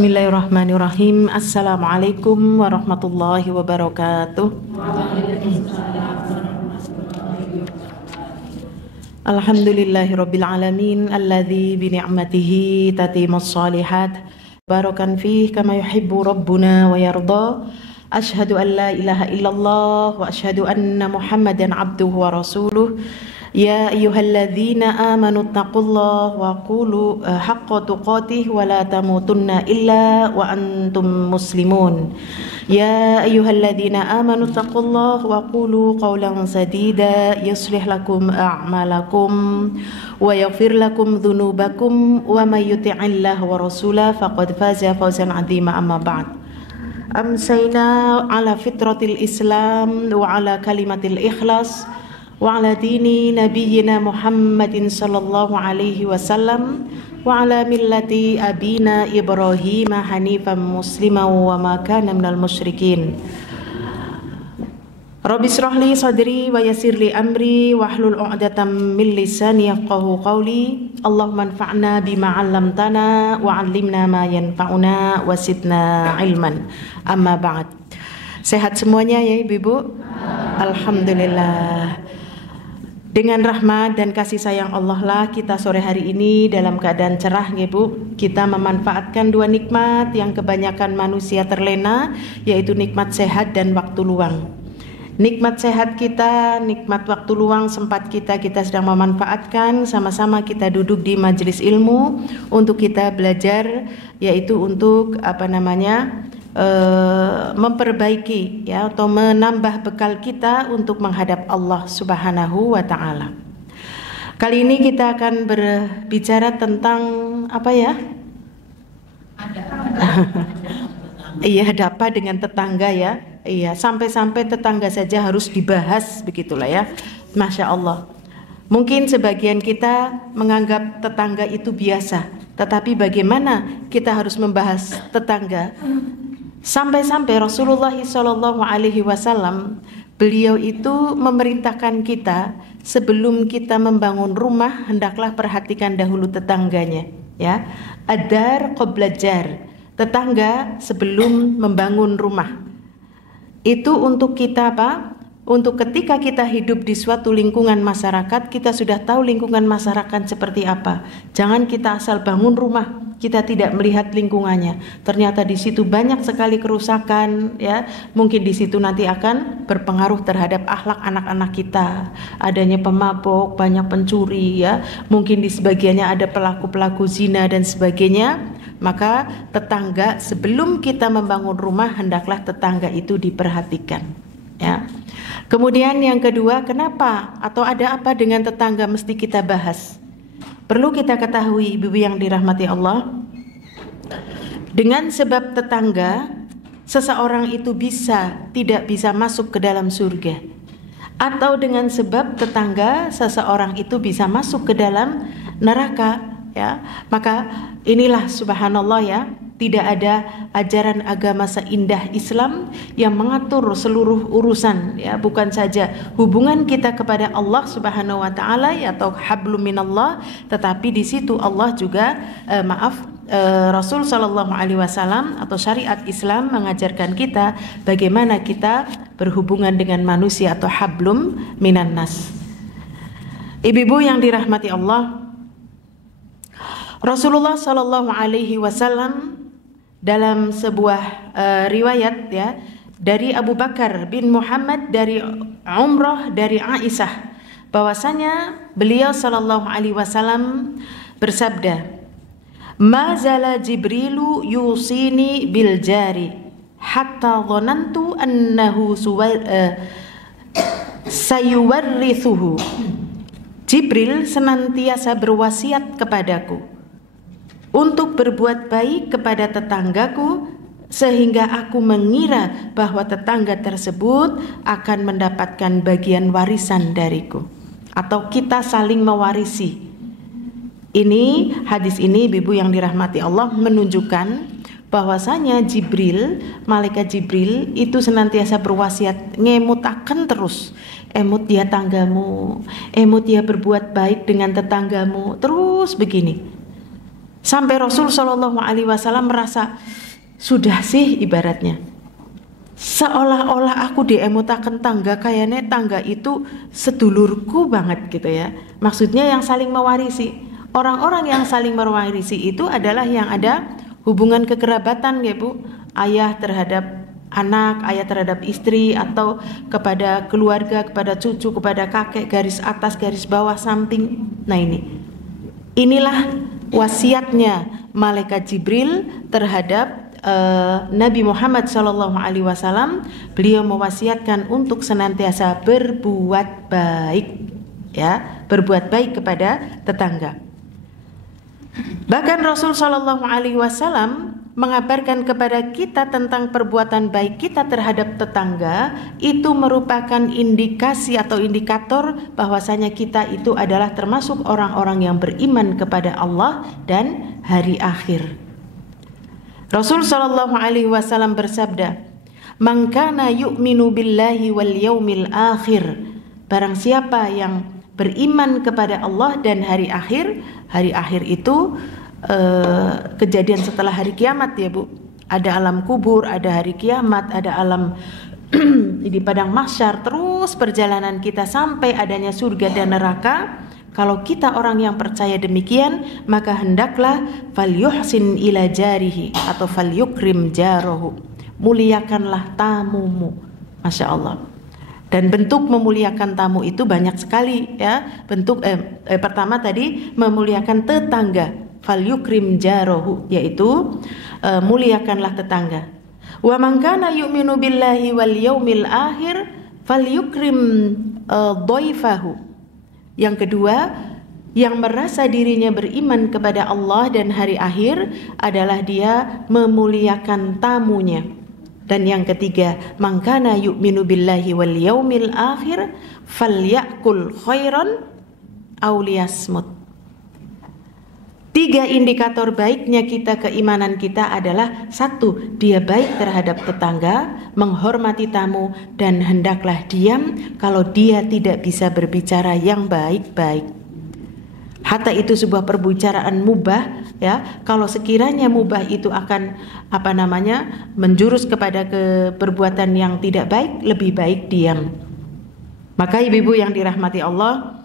Bismillahirrahmanirrahim. Assalamualaikum warahmatullahi wabarakatuh. Alhamdulillahirabbil alamin alladzi bi ni'matihi tatimmus shalihat. Barakan fihi kama yuhibbu rabbuna wa yarda. Asyhadu an la ilaha illallah wa asyhadu anna Muhammadan abduhu wa rasuluh. Ya ayyuhalladzina amanu taqullaha wa qulu haqqa tuqatih wa la tamutunna illa wa antum muslimun. Ya ayyuhalladzina amanu taqullaha wa qulu qawlan sadida yuslih lakum a'malakum wa yaghfir lakum dhunubakum wa may yuti'illaha wa rasulahu faqad faza fawzan 'azima. Amma ba'd. Amsayna ala fitratil Islam wa ala kalimatil ikhlas wa ala dini nabiyyina Muhammadin sallallahu alaihi wasallam wa ala millati abina Ibrahim hanifan musliman wa ma kana minal musyrikin. Rabbi shrah li sadri wa yassir li amri wahlul 'uqdatam min lisani yafqahu qawli. Allahumma anfa'na bima 'allamtana wa 'allimna ma yanfa'una wa zidna ilman. Amma ba'd. Sehat semuanya ya Ibu? Alhamdulillah. Dengan rahmat dan kasih sayang Allah lah kita sore hari ini dalam keadaan cerah ya Bu. Kita memanfaatkan dua nikmat yang kebanyakan manusia terlena, yaitu nikmat sehat dan waktu luang. Nikmat sehat kita, nikmat waktu luang sempat kita sedang memanfaatkan, sama-sama kita duduk di majelis ilmu untuk kita belajar, yaitu untuk memperbaiki ya atau menambah bekal kita untuk menghadap Allah Subhanahu wa taala. Kali ini kita akan berbicara tentang apa ya? Iya, ada apa dengan tetangga ya? Iya, sampai-sampai tetangga saja harus dibahas begitulah ya. Masya Allah. Mungkin sebagian kita menganggap tetangga itu biasa, tetapi bagaimana kita harus membahas tetangga? Sampai-sampai Rasulullah SAW, beliau itu memerintahkan kita sebelum kita membangun rumah hendaklah perhatikan dahulu tetangganya, ya. Ad-dar qabla jar, tetangga sebelum membangun rumah. Itu untuk kita apa? Untuk ketika kita hidup di suatu lingkungan masyarakat, kita sudah tahu lingkungan masyarakat seperti apa. Jangan kita asal bangun rumah, kita tidak melihat lingkungannya. Ternyata di situ banyak sekali kerusakan, ya. Mungkin di situ nanti akan berpengaruh terhadap akhlak anak-anak kita. Adanya pemabuk, banyak pencuri, ya. Mungkin di sebagiannya ada pelaku-pelaku zina dan sebagainya. Maka tetangga sebelum kita membangun rumah hendaklah tetangga itu diperhatikan, ya. Kemudian yang kedua, kenapa atau ada apa dengan tetangga mesti kita bahas? Perlu kita ketahui ibu yang dirahmati Allah, dengan sebab tetangga seseorang itu tidak bisa masuk ke dalam surga, atau dengan sebab tetangga seseorang itu bisa masuk ke dalam neraka, ya. Maka inilah subhanallah ya, tidak ada ajaran agama seindah Islam yang mengatur seluruh urusan, ya, bukan saja hubungan kita kepada Allah Subhanahu wa taala ya, atau hablum minallah, tetapi di situ Allah juga Rasul sallallahu alaihi wasallam atau syariat Islam mengajarkan kita bagaimana kita berhubungan dengan manusia atau hablum minan nas. Ibu-ibu yang dirahmati Allah, Rasulullah sallallahu alaihi wasallam dalam sebuah riwayat ya dari Abu Bakar bin Muhammad dari Umrah dari Aisyah, bahwasanya beliau sallallahu alaihi wasallam bersabda, "Ma zala Jibrilu yusini bil jari hatta dhanantu annahu sayuwarrithuhu." Jibril senantiasa berwasiat kepadaku untuk berbuat baik kepada tetanggaku, sehingga aku mengira bahwa tetangga tersebut akan mendapatkan bagian warisan dariku, atau kita saling mewarisi. Ini hadis ini ibu yang dirahmati Allah menunjukkan bahwasanya malaikat Jibril itu senantiasa berwasiat, ngemutaken terus, emut dia tanggamu, emut dia berbuat baik dengan tetanggamu, terus begini. Sampai Rasul Shallallahu Alaihi Wasallam merasa sudah sih ibaratnya, seolah-olah aku diemutakan tangga, kayaknya tangga itu sedulurku banget gitu ya. Maksudnya yang saling mewarisi. Orang-orang yang saling mewarisi itu adalah yang ada hubungan kekerabatan ya Bu, ayah terhadap anak, ayah terhadap istri, atau kepada keluarga, kepada cucu, kepada kakek, garis atas, garis bawah, samping. Nah inilah wasiatnya malaikat Jibril terhadap Nabi Muhammad SAW. Beliau mewasiatkan untuk senantiasa berbuat baik, ya, berbuat baik kepada tetangga. Bahkan Rasul SAW mengabarkan kepada kita tentang perbuatan baik kita terhadap tetangga itu merupakan indikasi atau indikator bahwasanya kita itu adalah termasuk orang-orang yang beriman kepada Allah dan hari akhir. Rasul sallallahu alaihi wasallam bersabda, "Man kana yu'minu billahi wal yaumil akhir." Barang siapa yang beriman kepada Allah dan hari akhir itu kejadian setelah hari kiamat ya Bu. Ada alam kubur, ada hari kiamat, ada alam di padang mahsyar, terus perjalanan kita sampai adanya surga dan neraka. Kalau kita orang yang percaya demikian, maka hendaklah falyuhsin ila jarihi atau falyukrim jarahu. Muliakanlah tamumu. Masya Allah. Dan bentuk memuliakan tamu itu banyak sekali ya. Bentuk pertama tadi memuliakan tetangga. Falyukrim jarahu, yaitu muliakanlah tetangga. Wa man kana yu'minu billahi wal yaumil akhir falyukrim dhaifahu. Yang kedua, yang merasa dirinya beriman kepada Allah dan hari akhir adalah dia memuliakan tamunya. Dan yang ketiga, man kana yu'minu billahi wal yaumil akhir falyakul khairan aw liyasmut. 3 indikator baiknya keimanan kita adalah 1, dia baik terhadap tetangga, menghormati tamu, dan hendaklah diam kalau dia tidak bisa berbicara yang baik-baik. Hatta itu sebuah perbicaraan mubah ya, kalau sekiranya mubah itu akan menjurus kepada perbuatan yang tidak baik, lebih baik diam. Maka ibu-ibu yang dirahmati Allah,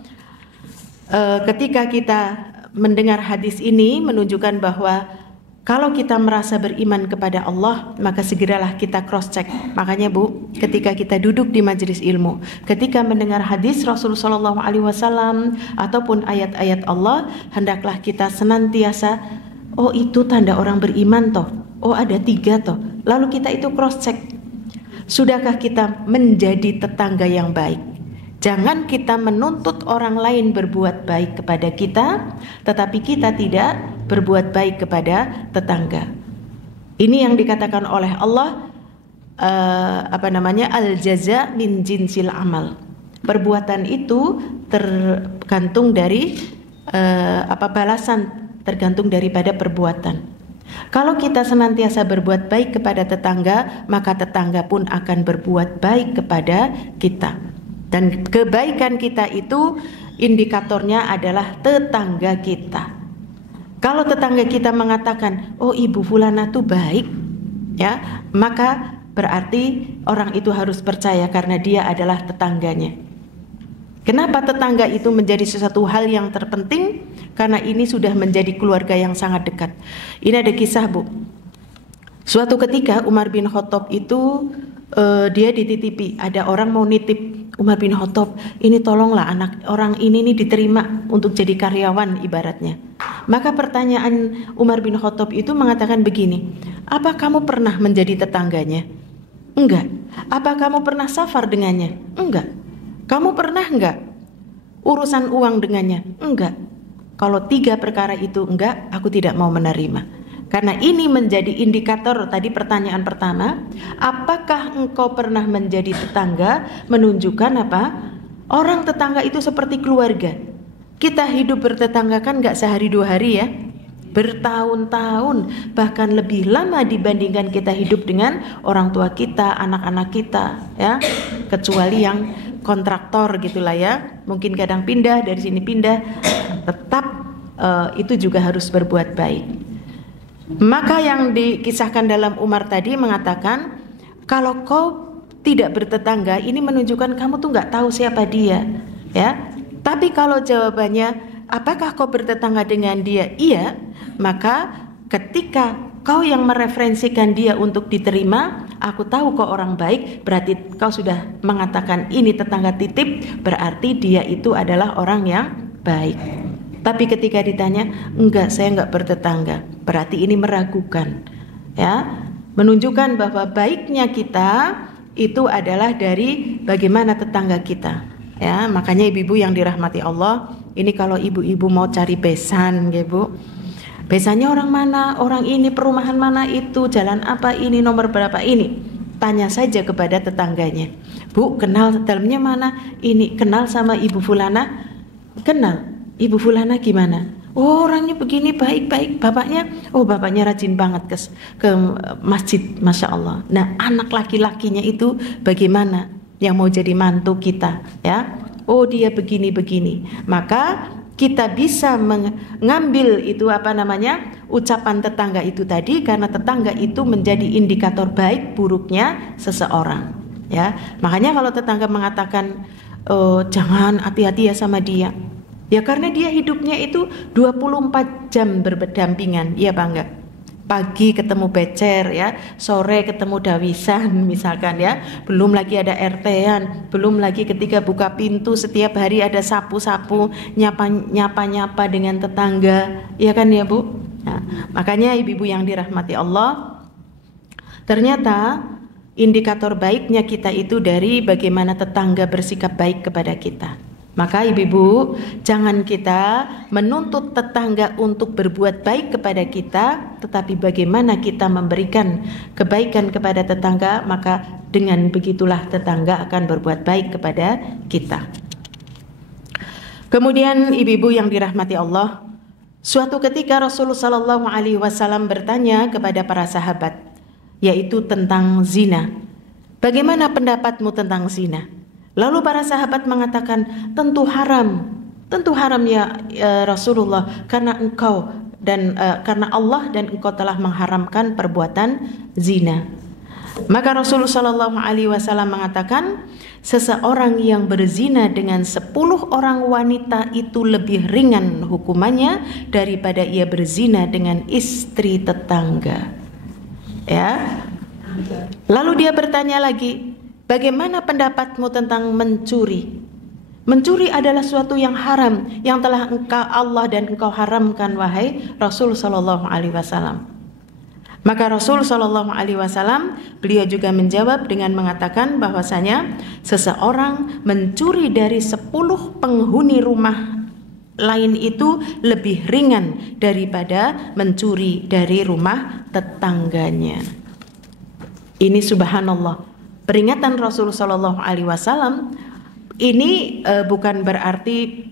ketika kita mendengar hadis ini menunjukkan bahwa kalau kita merasa beriman kepada Allah, maka segeralah kita cross check. Makanya Bu, ketika kita duduk di majelis ilmu, ketika mendengar hadis Rasulullah SAW ataupun ayat-ayat Allah, hendaklah kita senantiasa, oh itu tanda orang beriman toh, oh ada 3 toh. Lalu kita itu cross check. Sudahkah kita menjadi tetangga yang baik? Jangan kita menuntut orang lain berbuat baik kepada kita, tetapi kita tidak berbuat baik kepada tetangga. Ini yang dikatakan oleh Allah al-jaza min jinsil amal. Perbuatan itu tergantung dari balasan, tergantung daripada perbuatan. Kalau kita senantiasa berbuat baik kepada tetangga, maka tetangga pun akan berbuat baik kepada kita. Dan kebaikan kita itu indikatornya adalah tetangga kita. Kalau tetangga kita mengatakan, oh ibu fulana tuh baik, ya, maka berarti orang itu harus percaya karena dia adalah tetangganya. Kenapa tetangga itu menjadi sesuatu hal yang terpenting? Karena ini sudah menjadi keluarga yang sangat dekat. Ini ada kisah Bu. Suatu ketika Umar bin Khattab itu dia dititipi, ada orang mau nitip Umar bin Khattab, ini tolonglah anak orang ini nih diterima untuk jadi karyawan ibaratnya. Maka pertanyaan Umar bin Khattab itu mengatakan begini, apa kamu pernah menjadi tetangganya? Enggak. Apa kamu pernah safar dengannya? Enggak. Kamu pernah enggak urusan uang dengannya? Enggak. Kalau 3 perkara itu enggak, aku tidak mau menerima. Karena ini menjadi indikator tadi pertanyaan pertama, apakah engkau pernah menjadi tetangga, menunjukkan apa? Orang tetangga itu seperti keluarga. Kita hidup bertetangga kan gak sehari 2 hari ya, bertahun-tahun, bahkan lebih lama dibandingkan kita hidup dengan orang tua kita, anak-anak kita ya. Kecuali yang kontraktor gitulah ya, mungkin kadang pindah dari sini pindah, tetap itu juga harus berbuat baik. Maka yang dikisahkan dalam Umar tadi mengatakan, kalau kau tidak bertetangga, ini menunjukkan kamu tuh nggak tahu siapa dia, ya. Tapi kalau jawabannya, apakah kau bertetangga dengan dia? Iya, maka ketika kau yang mereferensikan dia untuk diterima, aku tahu kau orang baik, berarti kau sudah mengatakan ini tetangga titip, berarti dia itu adalah orang yang baik. Tapi ketika ditanya, enggak, saya enggak bertetangga, berarti ini meragukan, ya, menunjukkan bahwa baiknya kita itu adalah dari bagaimana tetangga kita, ya. Makanya ibu-ibu yang dirahmati Allah, ini kalau ibu-ibu mau cari besan, ya Bu, besannya orang mana, orang ini, perumahan mana itu, jalan apa ini, nomor berapa ini, tanya saja kepada tetangganya. Bu, kenal dalamnya mana? Ini kenal sama Ibu Fulana? Kenal. Ibu Fulana gimana? Oh, orangnya begini, baik-baik. Bapaknya, oh bapaknya rajin banget ke masjid, Masya Allah. Nah, anak laki-lakinya itu bagaimana? Yang mau jadi mantu kita, ya? Oh, dia begini-begini. Maka kita bisa mengambil itu ucapan tetangga itu tadi, karena tetangga itu menjadi indikator baik buruknya seseorang, ya. Makanya kalau tetangga mengatakan jangan, hati-hati ya sama dia, ya karena dia hidupnya itu 24 jam berdampingan, ya Bangga. Pagi ketemu becer, ya, sore ketemu dawisan misalkan, ya, belum lagi ada RT-an, belum lagi ketika buka pintu setiap hari ada sapu-sapu, nyapa dengan tetangga, ya kan ya Bu. Nah, makanya ibu-ibu yang dirahmati Allah, ternyata indikator baiknya kita itu dari bagaimana tetangga bersikap baik kepada kita. Maka ibu-ibu, jangan kita menuntut tetangga untuk berbuat baik kepada kita, tetapi bagaimana kita memberikan kebaikan kepada tetangga, maka dengan begitulah tetangga akan berbuat baik kepada kita. Kemudian ibu-ibu yang dirahmati Allah, suatu ketika Rasulullah SAW bertanya kepada para sahabat, yaitu tentang zina. Bagaimana pendapatmu tentang zina? Lalu para sahabat mengatakan, tentu haram ya Rasulullah, karena engkau dan karena Allah dan engkau telah mengharamkan perbuatan zina. Maka Rasulullah SAW mengatakan, seseorang yang berzina dengan 10 orang wanita itu lebih ringan hukumannya daripada ia berzina dengan istri tetangga. Ya. Lalu dia bertanya lagi, bagaimana pendapatmu tentang mencuri? Mencuri adalah suatu yang haram, yang telah Allah dan engkau haramkan, wahai Rasul sallallahu alaihi wasallam. Maka Rasul sallallahu alaihi wasallam beliau juga menjawab dengan mengatakan bahwasanya seseorang mencuri dari 10 penghuni rumah lain itu lebih ringan daripada mencuri dari rumah tetangganya. Ini subhanallah, peringatan Rasul sallallahu alaihi wasallam ini bukan berarti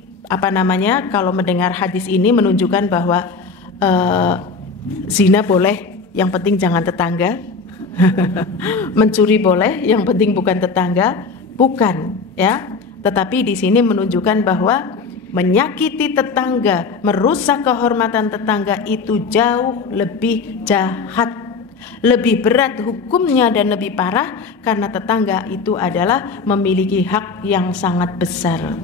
kalau mendengar hadis ini menunjukkan bahwa zina boleh, yang penting jangan tetangga. Mencuri boleh, yang penting bukan tetangga. Bukan, ya. Tetapi di sini menunjukkan bahwa menyakiti tetangga, merusak kehormatan tetangga itu jauh lebih jahat, lebih berat hukumnya dan lebih parah, karena tetangga itu adalah memiliki hak yang sangat besar.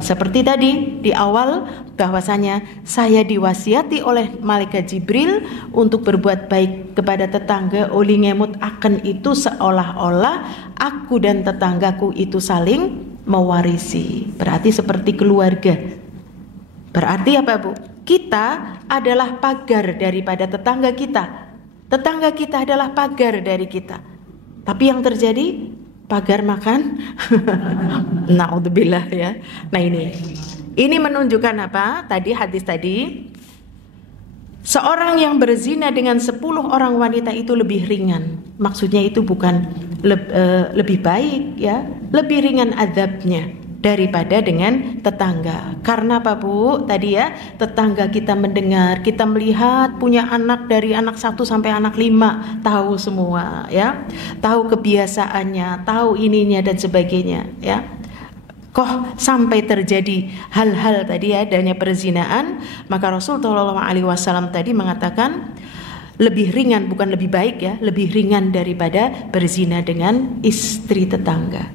Seperti tadi di awal bahwasanya saya diwasiati oleh malaikat Jibril untuk berbuat baik kepada tetangga, uli ngemut akan itu seolah-olah aku dan tetanggaku itu saling mewarisi. Berarti seperti keluarga. Berarti apa Bu? Kita adalah pagar daripada tetangga kita. Tetangga kita adalah pagar dari kita. Tapi yang terjadi pagar makan. Naudzubillah ya. Nah ini menunjukkan apa? Tadi hadis tadi, seorang yang berzina dengan 10 orang wanita itu lebih ringan. Maksudnya itu bukan lebih baik ya, lebih ringan azabnya daripada dengan tetangga. Karena apa Bu? Tadi ya, tetangga kita mendengar, kita melihat punya anak dari anak 1 sampai anak 5, tahu semua ya, tahu kebiasaannya, tahu ininya dan sebagainya ya. Kok sampai terjadi hal-hal tadi adanya perzinaan, maka Rasul Shallallahu Alaihi Wasallam tadi mengatakan lebih ringan, bukan lebih baik ya, lebih ringan daripada berzina dengan istri tetangga.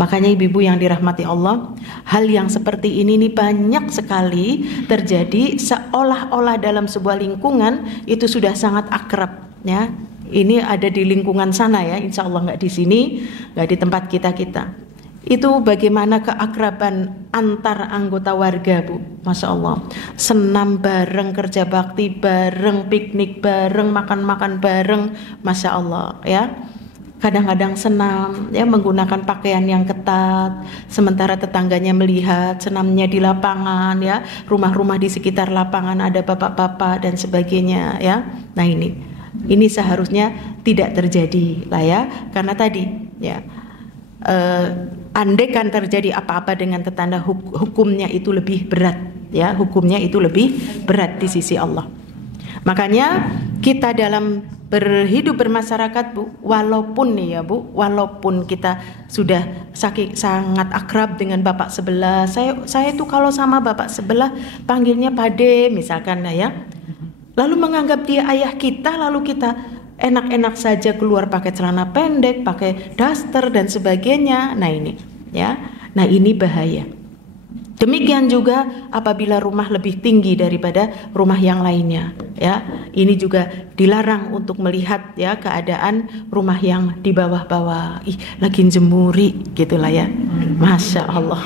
Makanya ibu-ibu yang dirahmati Allah, hal yang seperti ini nih banyak sekali terjadi seolah-olah dalam sebuah lingkungan itu sudah sangat akrab ya. Ini ada di lingkungan sana ya, insya Allah nggak di sini, nggak di tempat kita. Itu bagaimana keakraban antar anggota warga, Bu. Masya Allah, senam bareng, kerja bakti bareng, piknik bareng, makan-makan bareng, Masya Allah ya. Kadang-kadang senam ya, menggunakan pakaian yang ketat, sementara tetangganya melihat senamnya di lapangan ya, rumah-rumah di sekitar lapangan ada bapak-bapak dan sebagainya ya. Nah ini seharusnya tidak terjadi lah ya, karena tadi ya, andai kan terjadi apa-apa dengan tetangga, hukumnya itu lebih berat ya, hukumnya itu lebih berat di sisi Allah. Makanya kita dalam berhidup bermasyarakat, Bu, walaupun nih ya Bu, walaupun kita sudah sangat akrab dengan bapak sebelah, saya itu kalau sama bapak sebelah panggilnya Pade misalkan ya, lalu menganggap dia ayah kita, lalu kita enak-enak saja keluar pakai celana pendek, pakai daster dan sebagainya. Nah ini ya, nah ini bahaya. Demikian juga apabila rumah lebih tinggi daripada rumah yang lainnya ya, ini juga dilarang untuk melihat ya keadaan rumah yang di bawah-bawah. Ih, lagi jemuri gitulah ya. Masya Allah.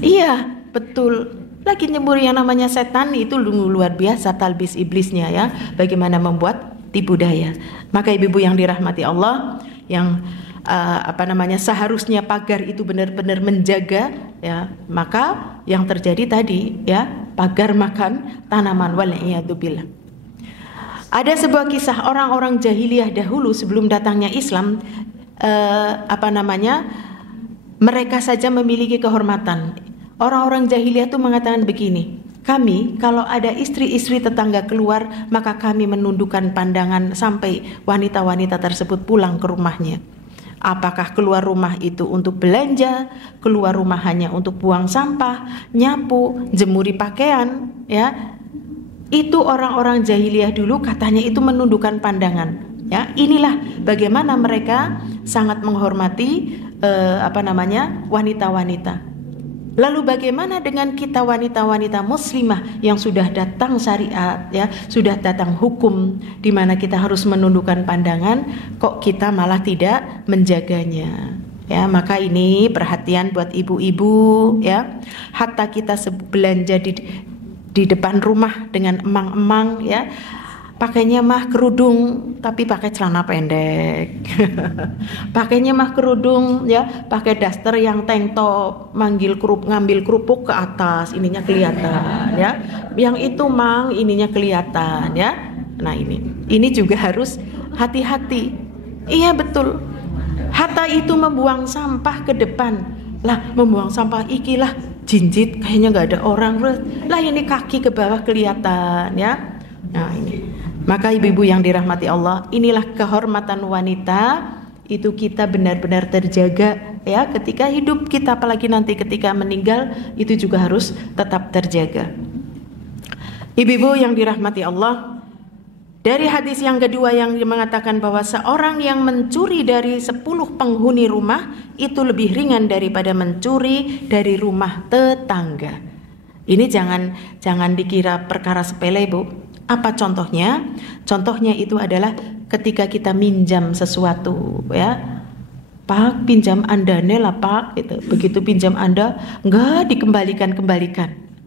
Iya, betul. Lagi jemuri, yang namanya setan itu luar biasa talbis iblisnya ya. Bagaimana membuat tipu daya. Maka ibu-ibu yang dirahmati Allah, yang seharusnya pagar itu benar-benar menjaga ya, maka yang terjadi tadi ya, pagar makan tanaman, wal'iyadzubillah. Ada sebuah kisah orang-orang jahiliyah dahulu sebelum datangnya Islam, mereka saja memiliki kehormatan. Orang-orang jahiliyah itu mengatakan begini, kami kalau ada istri-istri tetangga keluar, maka kami menundukkan pandangan sampai wanita-wanita tersebut pulang ke rumahnya. Apakah keluar rumah itu untuk belanja, keluar rumah hanya untuk buang sampah, nyapu, jemuri pakaian ya. Itu orang-orang jahiliyah dulu katanya itu menundukkan pandangan ya. Inilah bagaimana mereka sangat menghormati wanita-wanita. Lalu bagaimana dengan kita wanita-wanita muslimah yang sudah datang syariat ya, sudah datang hukum di mana kita harus menundukkan pandangan, kok kita malah tidak menjaganya ya. Maka ini perhatian buat ibu-ibu ya. Hatta kita belanja di depan rumah dengan emang-emang ya, pakainya mah kerudung tapi pakai celana pendek. Pakainya mah kerudung ya, pakai daster yang tank top, ngambil kerupuk ke atas, ininya kelihatan ya. Yang itu mang ininya kelihatan ya. Nah ini juga harus hati-hati. Iya betul. Hatta itu membuang sampah ke depan. Lah membuang sampah ikilah jinjit, kayaknya nggak ada orang. Lah ini kaki ke bawah kelihatan ya. Nah ini. Maka ibu-ibu yang dirahmati Allah, inilah kehormatan wanita, itu kita benar-benar terjaga ya ketika hidup kita, apalagi nanti ketika meninggal itu juga harus tetap terjaga. Ibu-ibu yang dirahmati Allah, dari hadis yang kedua yang mengatakan bahwa seorang yang mencuri dari 10 penghuni rumah itu lebih ringan daripada mencuri dari rumah tetangga. Ini jangan dikira perkara sepele, Bu. Apa contohnya? Contohnya itu adalah ketika kita minjam sesuatu ya. Pak, pinjam Anda lah Pak gitu. Begitu pinjam Anda enggak dikembalikan.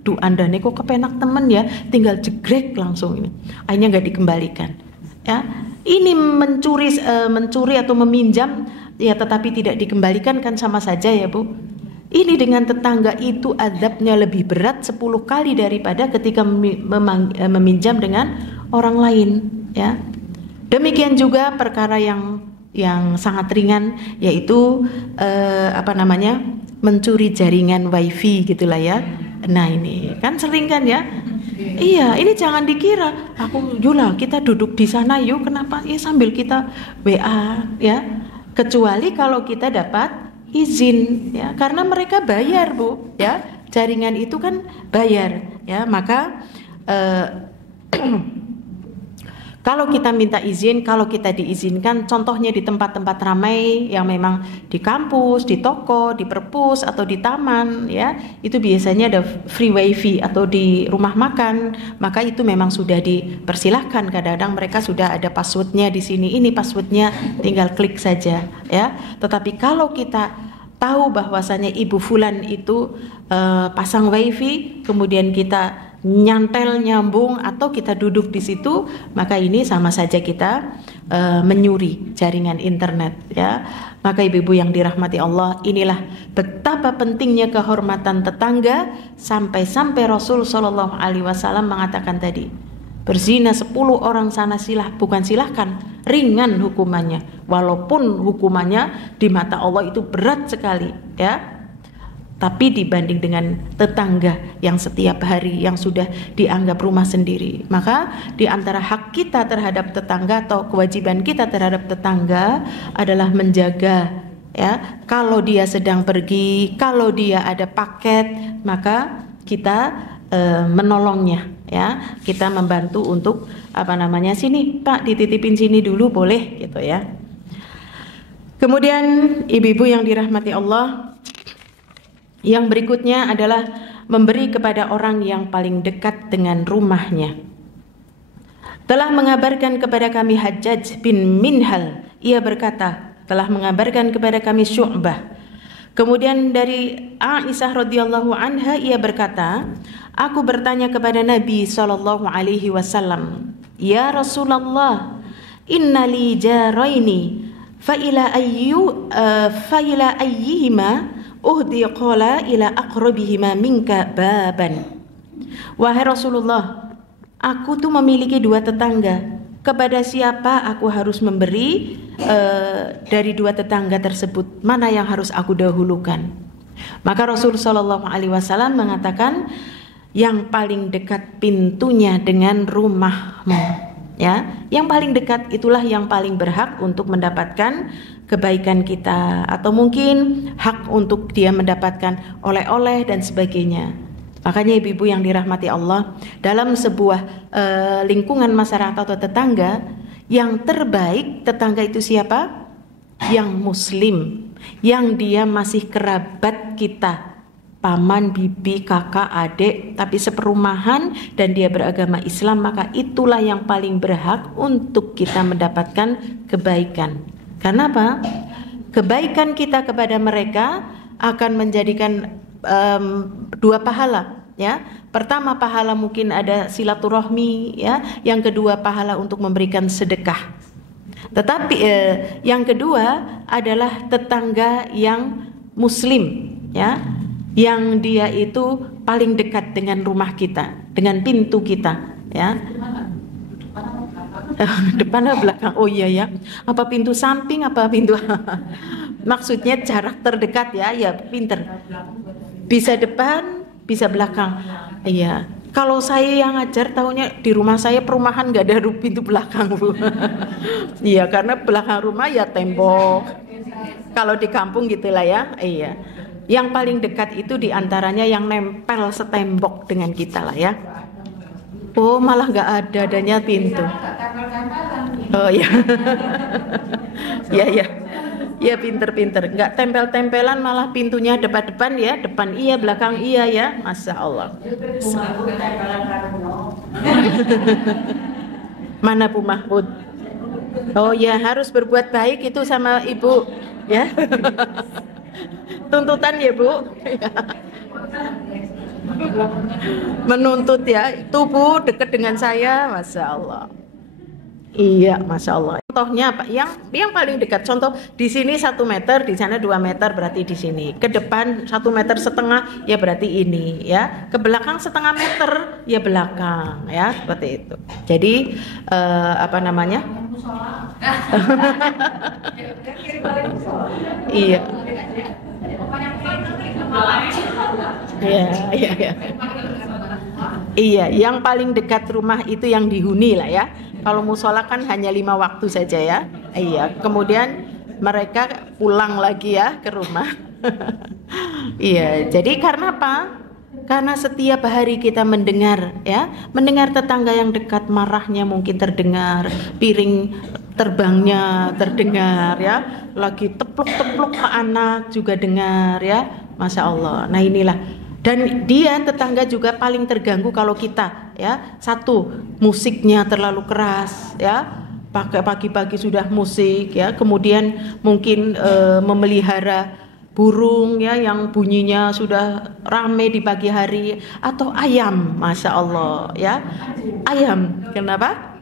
Duh Anda kok kepenak temen ya, tinggal jegrek langsung ini. Akhirnya enggak dikembalikan. Ya. Ini mencuri atau meminjam ya tetapi tidak dikembalikan kan sama saja ya, Bu. Ini dengan tetangga itu azabnya lebih berat 10 kali daripada ketika meminjam dengan orang lain ya. Demikian juga perkara yang sangat ringan, yaitu mencuri jaringan wifi gitulah ya. Nah ini kan sering kan ya. Iya, ini jangan dikira kita duduk di sana yuk, kenapa? Ya sambil kita WA ya. Kecuali kalau kita dapat izin ya, karena mereka bayar Bu ya, jaringan itu kan bayar ya, maka kalau kita minta izin, kalau kita diizinkan, contohnya di tempat-tempat ramai yang memang di kampus, di toko, di perpus atau di taman ya, itu biasanya ada free wifi atau di rumah makan, maka itu memang sudah dipersilahkan. Kadang-kadang mereka sudah ada passwordnya di sini, ini passwordnya, tinggal klik saja ya. Tetapi kalau kita tahu bahwasanya Ibu Fulan itu pasang wifi, kemudian kita nyantel nyambung atau kita duduk di situ, maka ini sama saja kita menyuri jaringan internet ya. Maka ibu-ibu yang dirahmati Allah, inilah betapa pentingnya kehormatan tetangga, sampai-sampai Rasul Shallallahu Alaihi Wasallam mengatakan tadi, berzina 10 orang sana bukan silahkan, ringan hukumannya, walaupun hukumannya di mata Allah itu berat sekali ya. Tapi dibanding dengan tetangga yang setiap hari yang sudah dianggap rumah sendiri, maka di antara hak kita terhadap tetangga atau kewajiban kita terhadap tetangga adalah menjaga ya. Kalau dia sedang pergi, kalau dia ada paket, maka kita menolongnya ya. Kita membantu untuk sini Pak dititipin sini dulu boleh gitu ya. Kemudian ibu-ibu yang dirahmati Allah, yang berikutnya adalah memberi kepada orang yang paling dekat dengan rumahnya. Telah mengabarkan kepada kami Hajjaj bin Minhal, ia berkata, telah mengabarkan kepada kami Syu'bah. Kemudian dari Aisyah radhiyallahu anha, ia berkata, aku bertanya kepada Nabi sallallahu alaihi wasallam, ya Rasulullah, inna li jaraini fa ila ayyihima uhdi qala ila aqrabihima minka baban. Wahai Rasulullah, aku tuh memiliki 2 tetangga. Kepada siapa aku harus memberi dari 2 tetangga tersebut? Mana yang harus aku dahulukan? Maka Rasul sallallahu alaihi wasallam mengatakan, yang paling dekat pintunya dengan rumahmu. Ya, yang paling dekat itulah yang paling berhak untuk mendapatkan kebaikan kita, atau mungkin hak untuk dia mendapatkan oleh-oleh dan sebagainya. Makanya ibu-ibu yang dirahmati Allah, dalam sebuah lingkungan masyarakat atau tetangga, yang terbaik tetangga itu siapa? Yang muslim, yang dia masih kerabat kita, paman, bibi, kakak, adik, tapi seperumahan dan dia beragama Islam, maka itulah yang paling berhak untuk kita mendapatkan kebaikan. Karena apa? Kebaikan kita kepada mereka akan menjadikan 2 pahala ya. Pertama, pahala mungkin ada silaturahmi ya, yang kedua pahala untuk memberikan sedekah. Tetapi yang kedua adalah tetangga yang muslim ya, yang dia itu paling dekat dengan rumah kita, dengan pintu kita ya. Depan atau belakang? Oh iya ya. Apa pintu samping, apa pintu maksudnya jarak terdekat ya. Ya pinter. Bisa depan, bisa belakang. Iya. Kalau saya yang ngajar tahunya di rumah saya perumahan nggak ada pintu belakang Bu. Iya, karena belakang rumah ya tembok. Kalau di kampung gitulah ya. Iya. Yang paling dekat itu diantaranya yang nempel setembok dengan kita lah ya. Oh malah nggak ada adanya pintu. Oh ya. Ya ya. Ya pinter-pinter. Nggak tempel-tempelan, malah pintunya depan-depan ya. Depan iya, belakang iya ya. Masya Allah. Mana Bu Mahmud? Oh ya, harus berbuat baik itu sama ibu ya. Tuntutan ya Bu. Menuntut ya. Itu Bu dekat dengan saya, Masya Allah. Iya, Masya Allah. Contohnya apa? Yang paling dekat. Contoh di sini 1 meter, di sana 2 meter, berarti di sini. Ke depan 1,5 meter, ya berarti ini ya. Ke belakang 0,5 meter, ya belakang ya, seperti itu. Jadi Iya. Iya. Iya, yang paling dekat rumah itu yang dihuni lah ya. Kalau musola kan hanya 5 waktu saja ya. Iya. Kemudian mereka pulang lagi ya ke rumah. Iya, jadi karena apa? Karena setiap hari kita mendengar ya, mendengar tetangga yang dekat marahnya mungkin terdengar, piring terbangnya terdengar ya, lagi teplok-teplok ke anak juga dengar ya, Masya Allah. Nah inilah, dan dia tetangga juga paling terganggu kalau kita ya, satu musiknya terlalu keras ya, pakai pagi-pagi sudah musik ya, kemudian mungkin memelihara burung ya yang bunyinya sudah rame di pagi hari, atau ayam, Masya Allah ya, ayam kenapa?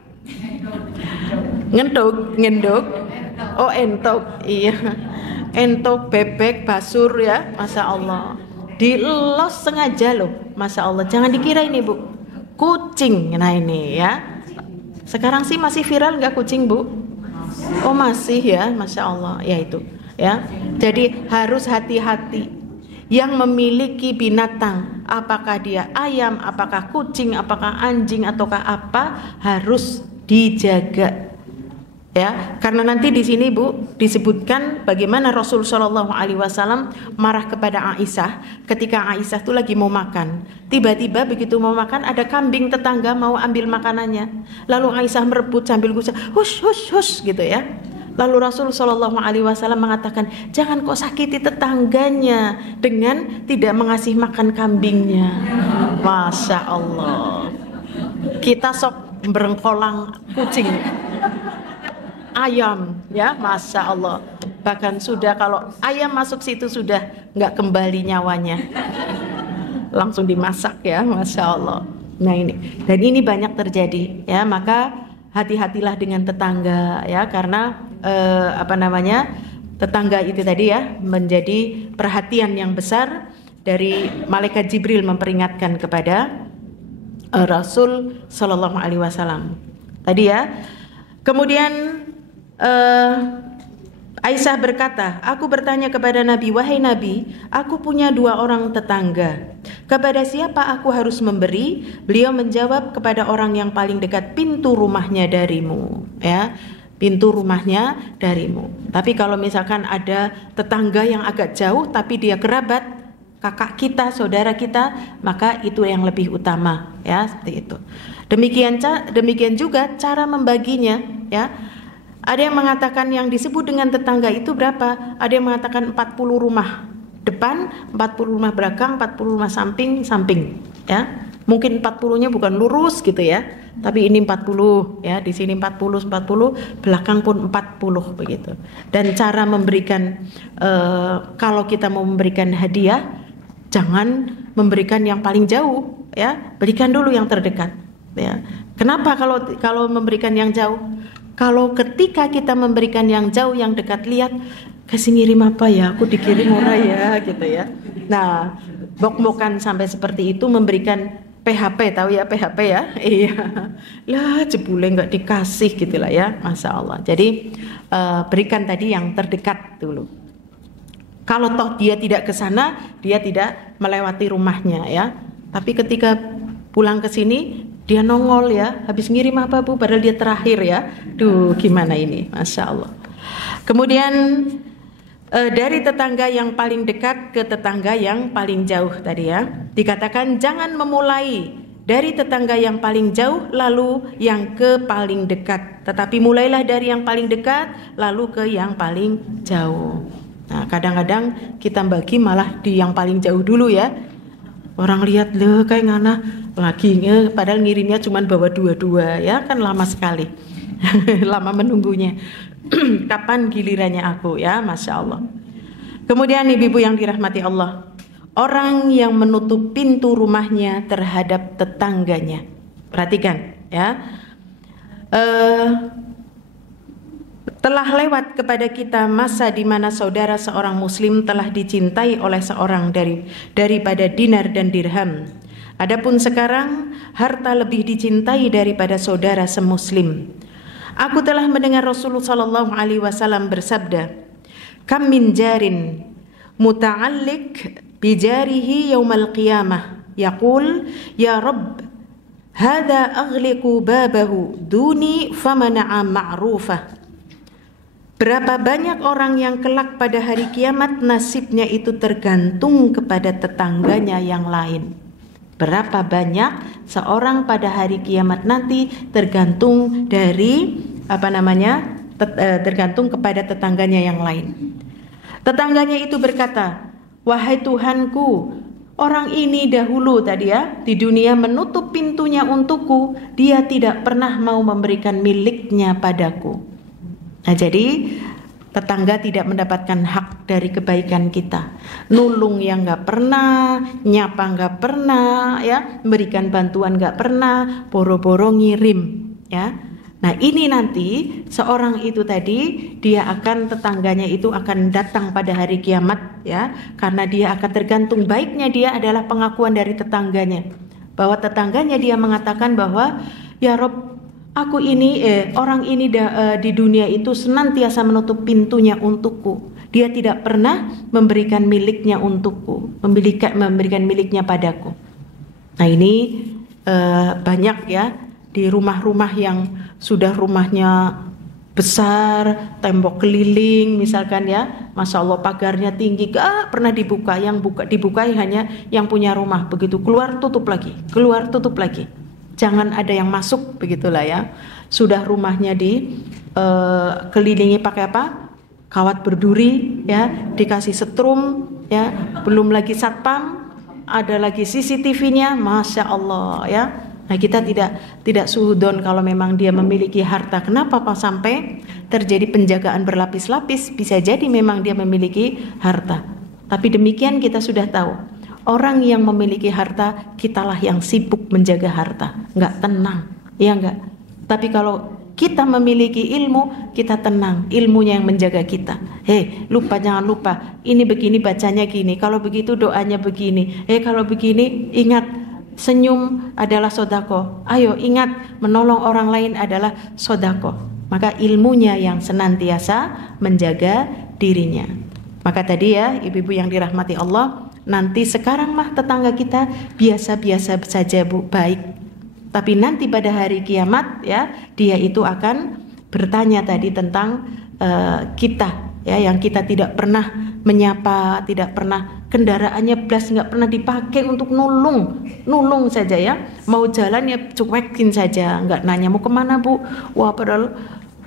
Ngenduk, oh entok, iya, entok, bebek, basur ya, Masya Allah, dilos sengaja loh, Masya Allah, jangan dikira ini Bu, kucing, nah ini ya, sekarang sih masih viral nggak kucing Bu? Oh masih ya, Masya Allah, ya itu ya, jadi harus hati-hati yang memiliki binatang, apakah dia ayam, apakah kucing, apakah anjing, ataukah apa, harus dijaga ya, karena nanti di sini Bu disebutkan bagaimana Rasul Shallallahu Alaihi Wasallam marah kepada Aisyah ketika Aisyah itu lagi mau makan, tiba-tiba begitu mau makan ada kambing tetangga mau ambil makanannya, lalu Aisyah merebut sambil gusar, hush hush hush gitu ya. Lalu Rasul Shallallahu Alaihi Wasallam mengatakan, jangan kau sakiti tetangganya dengan tidak mengasih makan kambingnya. Masya Allah, kita sok berengkolang kucing, ayam ya, Masya Allah. Bahkan sudah kalau ayam masuk situ sudah nggak kembali nyawanya, langsung dimasak ya, Masya Allah. Nah ini, dan ini banyak terjadi ya, maka hati-hatilah dengan tetangga ya, karena tetangga itu tadi ya menjadi perhatian yang besar dari malaikat Jibril memperingatkan kepada Rasul Shallallahu Alaihi Wasallam tadi ya. Kemudian Aisyah berkata, aku bertanya kepada Nabi, wahai Nabi, aku punya 2 orang tetangga, kepada siapa aku harus memberi? Beliau menjawab, kepada orang yang paling dekat pintu rumahnya darimu ya, pintu rumahnya darimu. Tapi kalau misalkan ada tetangga yang agak jauh tapi dia kerabat, kakak kita, saudara kita, maka itu yang lebih utama ya, seperti itu. Demikian juga cara membaginya ya. Ada yang mengatakan yang disebut dengan tetangga itu berapa? Ada yang mengatakan 40 rumah depan, 40 rumah belakang, 40 rumah samping ya. Mungkin 40-nya bukan lurus gitu ya, tapi ini 40 ya, di sini 40, belakang pun 40 begitu. Dan cara memberikan kalau kita mau memberikan hadiah, jangan memberikan yang paling jauh ya, berikan dulu yang terdekat ya. Kenapa kalau memberikan yang jauh? Kalau ketika kita memberikan yang jauh, yang dekat, lihat kasih ngirim apa ya, aku dikirim murah ya gitu ya. Nah, bok-bokan sampai seperti itu, memberikan PHP, tahu ya PHP ya? Iya. Lah jebule nggak dikasih gitulah ya, Masya Allah. Jadi berikan tadi yang terdekat dulu. Kalau toh dia tidak ke sana, dia tidak melewati rumahnya ya. Tapi ketika pulang ke sini, dia nongol ya, habis ngirim apa Bu? Padahal dia terakhir ya. Duh, gimana ini, Masya Allah. Kemudian dari tetangga yang paling dekat ke tetangga yang paling jauh tadi ya, dikatakan jangan memulai dari tetangga yang paling jauh lalu yang ke paling dekat, tetapi mulailah dari yang paling dekat lalu ke yang paling jauh. Nah, kadang-kadang kita bagi malah di yang paling jauh dulu ya. Orang lihat loh kayak ngana lagi, padahal ngirimnya cuma bawa 2 ya, kan lama sekali. Lama menunggunya. Kapan gilirannya aku ya, Masya Allah. Kemudian ibu-ibu yang dirahmati Allah, orang yang menutup pintu rumahnya terhadap tetangganya. Perhatikan ya, telah lewat kepada kita masa di mana saudara seorang muslim telah dicintai oleh seorang daripada dinar dan dirham. Adapun sekarang harta lebih dicintai daripada saudara semuslim. Aku telah mendengar Rasulullah sallallahu alaihi wasallam bersabda, "Kam min jarin muta'alliq bi jarihi yaumal qiyamah, yaqul ya Rabb, hadha aghliqu babahu duni famana'a ma'rufah." Berapa banyak orang yang kelak pada hari kiamat nasibnya itu tergantung kepada tetangganya yang lain. Berapa banyak seorang pada hari kiamat nanti tergantung dari tergantung kepada tetangganya yang lain. Tetangganya itu berkata, "Wahai Tuhanku, orang ini dahulu tadi ya di dunia menutup pintunya untukku, dia tidak pernah mau memberikan miliknya padaku." Nah, jadi tetangga tidak mendapatkan hak dari kebaikan kita. Nulung yang nggak pernah, nyapa nggak pernah, ya, memberikan bantuan nggak pernah, boro-boro ngirim, ya. Nah, ini nanti seorang itu tadi tetangganya itu akan datang pada hari kiamat, ya, karena dia akan tergantung baiknya dia adalah pengakuan dari tetangganya, bahwa tetangganya dia mengatakan bahwa ya Rob, aku ini orang ini di dunia itu senantiasa menutup pintunya untukku. Dia tidak pernah memberikan miliknya untukku, memberikan miliknya padaku. Nah, ini banyak ya di rumah-rumah yang sudah rumahnya besar, tembok keliling misalkan ya, Masya Allah pagarnya tinggi, gak pernah dibuka, dibukai hanya yang punya rumah, begitu keluar tutup lagi, keluar tutup lagi. Jangan ada yang masuk, begitulah ya. Sudah rumahnya kelilingi pakai apa? Kawat berduri, ya, dikasih setrum, ya, belum lagi satpam, ada lagi CCTV-nya, Masya Allah ya. Nah, kita tidak suhudon kalau memang dia memiliki harta. Kenapa Pak sampai terjadi penjagaan berlapis-lapis? Bisa jadi memang dia memiliki harta. Tapi demikian kita sudah tahu. Orang yang memiliki harta, kitalah yang sibuk menjaga harta, nggak tenang, ya nggak. Tapi kalau kita memiliki ilmu, kita tenang, ilmunya yang menjaga kita. Jangan lupa, ini begini bacanya gini, kalau begitu doanya begini. Kalau begini, ingat senyum adalah sodako. Ayo ingat, menolong orang lain adalah sodako. Maka ilmunya yang senantiasa menjaga dirinya. Maka tadi ya, ibu-ibu yang dirahmati Allah, nanti sekarang mah tetangga kita biasa-biasa saja Bu, baik. Tapi nanti pada hari kiamat ya, dia itu akan bertanya tadi tentang kita ya, yang kita tidak pernah menyapa, tidak pernah, kendaraannya blas nggak pernah dipakai untuk nulung saja ya. Mau jalan ya cuekin saja, nggak nanya mau kemana Bu. Wah, padahal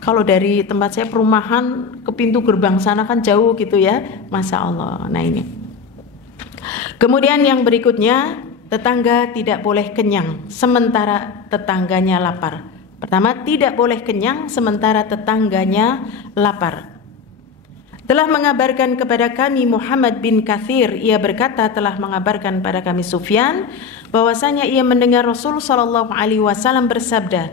kalau dari tempat saya perumahan ke pintu gerbang sana kan jauh gitu ya, Masya Allah. Nah ini. Kemudian yang berikutnya, tetangga tidak boleh kenyang sementara tetangganya lapar. Pertama, tidak boleh kenyang sementara tetangganya lapar. Telah mengabarkan kepada kami Muhammad bin Katsir, ia berkata telah mengabarkan pada kami Sufyan bahwasanya ia mendengar Rasul sallallahu alaihi wasallam bersabda,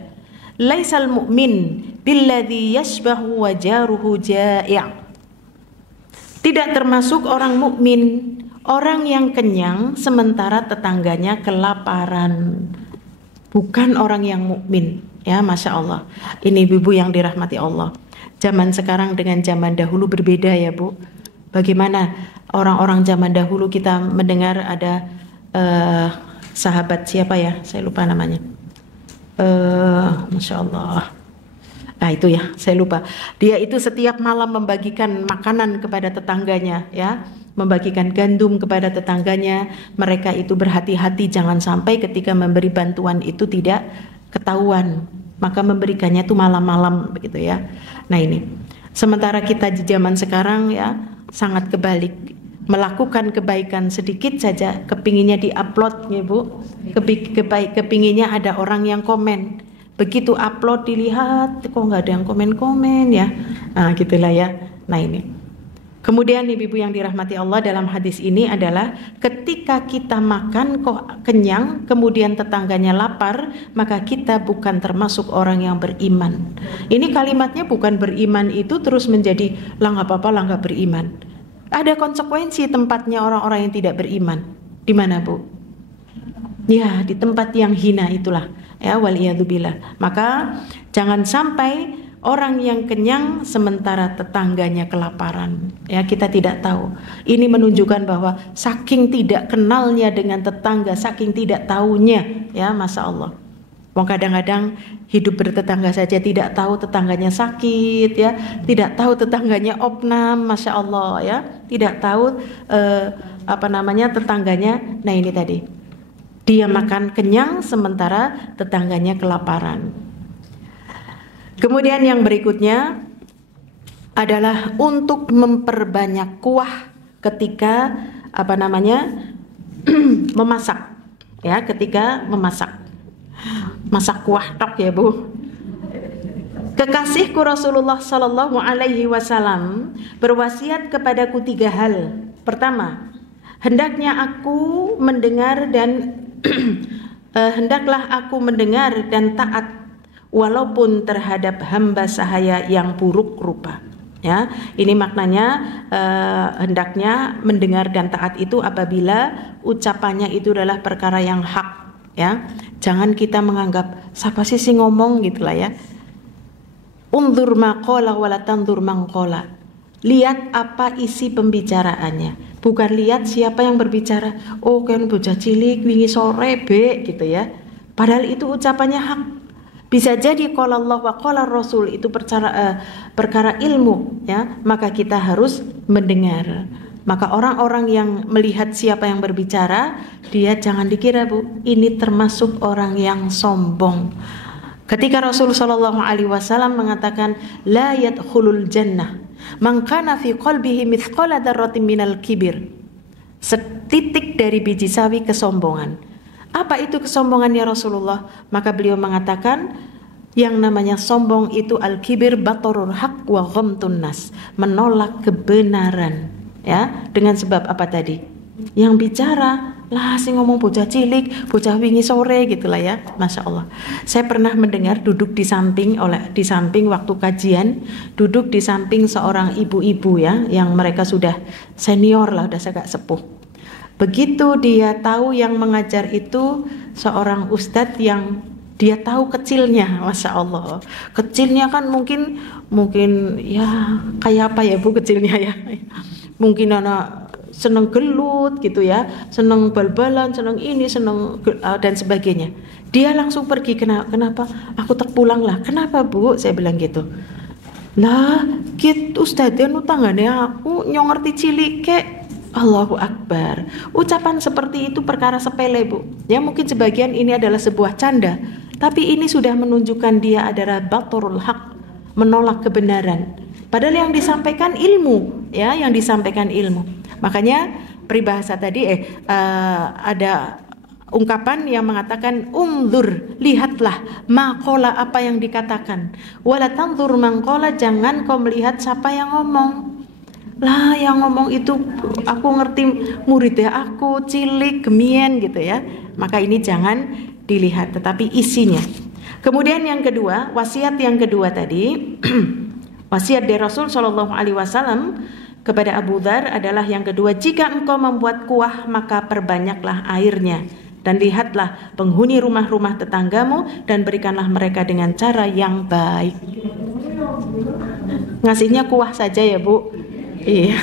"Laisal mu'min billadzi yashbahu wa jaruhu ja'i'." Tidak termasuk orang mukmin orang yang kenyang sementara tetangganya kelaparan. Bukan orang yang mukmin, ya, Masya Allah. Ini ibu yang dirahmati Allah. Zaman sekarang dengan zaman dahulu berbeda ya Bu. Bagaimana orang-orang zaman dahulu kita mendengar ada sahabat siapa ya, saya lupa namanya. Masya Allah. Nah itu ya, saya lupa. Dia itu setiap malam membagikan makanan kepada tetangganya ya, membagikan gandum kepada tetangganya. Mereka itu berhati-hati jangan sampai ketika memberi bantuan itu tidak ketahuan, maka memberikannya itu malam-malam begitu ya. Nah ini, sementara kita di zaman sekarang ya sangat kebalik, melakukan kebaikan sedikit saja kepinginnya diupload ya Bu, kepinginnya ada orang yang komen. Begitu upload dilihat kok nggak ada yang komen ya, nah gitulah ya. Nah ini. Kemudian ibu-ibu yang dirahmati Allah, dalam hadis ini adalah ketika kita makan kok kenyang, kemudian tetangganya lapar, maka kita bukan termasuk orang yang beriman. Ini kalimatnya bukan beriman itu terus menjadi lah nggak apa-apa lah nggak beriman. Ada konsekuensi tempatnya orang-orang yang tidak beriman. Di mana Bu? Ya di tempat yang hina itulah. Ya waliyadzubillah. Maka jangan sampai orang yang kenyang sementara tetangganya kelaparan. Ya, kita tidak tahu. Ini menunjukkan bahwa saking tidak kenalnya dengan tetangga, saking tidak tahunya, ya, Masya Allah. Wong kadang-kadang hidup bertetangga saja tidak tahu tetangganya sakit ya, tidak tahu tetangganya opnam, masya Allah ya, tidak tahu tetangganya. Nah ini tadi, dia makan kenyang sementara tetangganya kelaparan. Kemudian yang berikutnya adalah untuk memperbanyak kuah ketika memasak ya, ketika memasak. Masak kuah tok ya Bu. Kekasihku Rasulullah Sallallahu Alaihi Wasallam berwasiat kepadaku 3 hal. Pertama, hendaknya aku mendengar dan hendaklah aku mendengar dan taat walaupun terhadap hamba sahaya yang buruk rupa. Ya, ini maknanya hendaknya mendengar dan taat itu apabila ucapannya itu adalah perkara yang hak. Ya, jangan kita menganggap siapa sih ngomong gitulah ya. Undur maqala wala tandur mangqala. Lihat apa isi pembicaraannya, bukan lihat siapa yang berbicara. Oh kan bocah cilik wingi sore be gitu ya. Padahal itu ucapannya hak. Bisa jadi qala Allah wa qala Rasul itu perkara ilmu ya, maka kita harus mendengar. Maka orang-orang yang melihat siapa yang berbicara, dia jangan dikira Bu, ini termasuk orang yang sombong. Ketika Rasulullah Shallallahu Alaihi Wasallam mengatakan, la yadkhulul jannah man kana fi qalbihi mithqala dzarratin minal kibir, setitik dari biji sawi kesombongan. Apa itu kesombongan ya Rasulullah? Maka beliau mengatakan, yang namanya sombong itu al-kibir batorul haq wa ghamtun nas, menolak kebenaran. Ya, dengan sebab apa tadi? Yang bicara lah si ngomong bocah cilik, bocah wingi sore gitulah ya, masya Allah. Saya pernah mendengar duduk di samping waktu kajian, duduk di samping seorang ibu-ibu ya, yang mereka sudah senior lah, udah agak sepuh. Begitu dia tahu yang mengajar itu seorang ustadz yang dia tahu kecilnya, masya Allah. Kecilnya kan mungkin ya kayak apa ya Bu kecilnya ya. Mungkin anak seneng gelut gitu ya, seneng bal-balan, seneng ini, seneng dan sebagainya. Dia langsung pergi. Kenapa? Aku tak pulang lah. Kenapa Bu? Saya bilang gitu. Lah, gitu ustadznya nu tanggane aku nyong ngerti cilik kek. Allahu Akbar. Ucapan seperti itu perkara sepele Bu. Ya mungkin sebagian ini adalah sebuah canda, tapi ini sudah menunjukkan dia adalah batorul haq, menolak kebenaran. Padahal yang disampaikan ilmu, ya, yang disampaikan ilmu. Makanya peribahasa tadi ada ungkapan yang mengatakan undur, lihatlah maqala apa yang dikatakan. Wala tanzur mangqala, jangan kau melihat siapa yang ngomong. Lah yang ngomong itu aku ngerti muridnya aku cilik gemien gitu ya. Maka ini jangan dilihat tetapi isinya. Kemudian yang kedua, wasiat yang kedua tadi wasiat dari Rasul Shallallahu Alaihi Wasallam kepada Abu Dzar adalah yang kedua, jika engkau membuat kuah maka perbanyaklah airnya, dan lihatlah penghuni rumah-rumah tetanggamu dan berikanlah mereka dengan cara yang baik. Ngasihnya kuah saja ya Bu. Iya.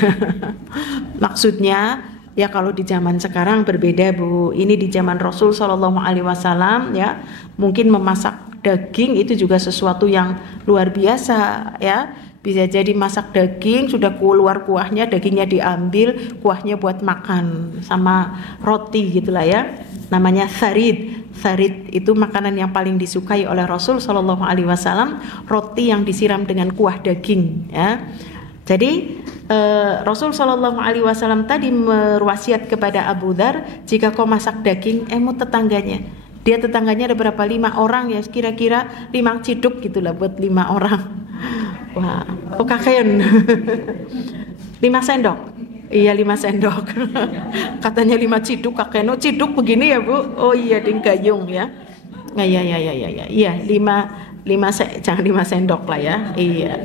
Maksudnya ya kalau di zaman sekarang berbeda Bu. Ini di zaman Rasul Shallallahu Alaihi Wasallam ya, mungkin memasak daging itu juga sesuatu yang luar biasa ya. Bisa jadi masak daging sudah keluar kuahnya, dagingnya diambil, kuahnya buat makan sama roti gitulah ya. Namanya tharid. Tharid itu makanan yang paling disukai oleh Rasul Shallallahu Alaihi Wasallam, roti yang disiram dengan kuah daging ya. Jadi Rasul Shallallahu Alaihi Wasallam tadi berwasiat kepada Abu Dzar, jika kau masak daging, emut tetangganya. Dia tetangganya ada berapa? 5 orang ya, kira-kira 5 ciduk gitulah buat 5 orang. Wah, oh kakean. 5 sendok. Iya 5 sendok. Katanya 5 ciduk kakek. Oh ciduk begini ya Bu. Oh iya ding gayung ya. Nah, iya. Iya 5 jangan 5 sendok lah ya. Iya.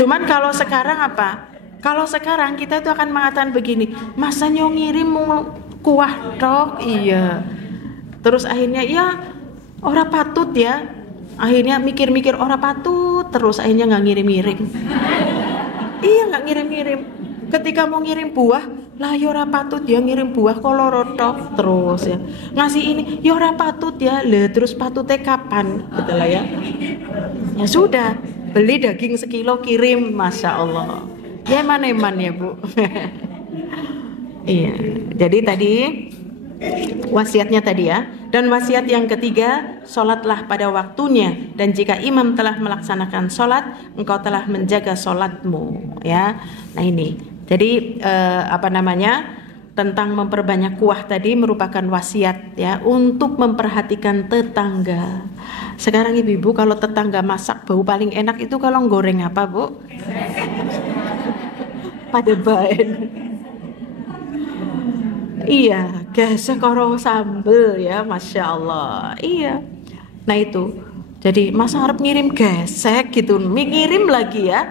Cuman kalau sekarang apa? Kalau sekarang kita itu akan mengatakan begini, masa nyong ngirim kuah tok, iya. Terus akhirnya ya ora patut ya. Akhirnya mikir-mikir ora patut, terus akhirnya nggak ngirim-ngirim. Iya nggak ngirim-ngirim. Ketika mau ngirim buah, lah ya ora patut ya ngirim buah koloro tok terus ya. Ngasih ini ya ora patut ya. Lah terus patutnya kapan? Gitu lah ya. Ya sudah, beli daging sekilo kirim, Masya Allah. Ya eman-eman ya Bu. Iya, jadi tadi wasiatnya tadi ya. Dan wasiat yang ketiga, sholatlah pada waktunya. Dan jika imam telah melaksanakan sholat, engkau telah menjaga sholatmu ya. Nah ini, jadi tentang memperbanyak kuah tadi merupakan wasiat ya, untuk memperhatikan tetangga. Sekarang ibu-ibu kalau tetangga masak bau paling enak itu kalau goreng apa Bu? Pada baen. Iya, gesek karo sambel ya, Masya Allah. Iya. Nah itu, jadi masa harap ngirim gesek gitu, ngirim lagi ya.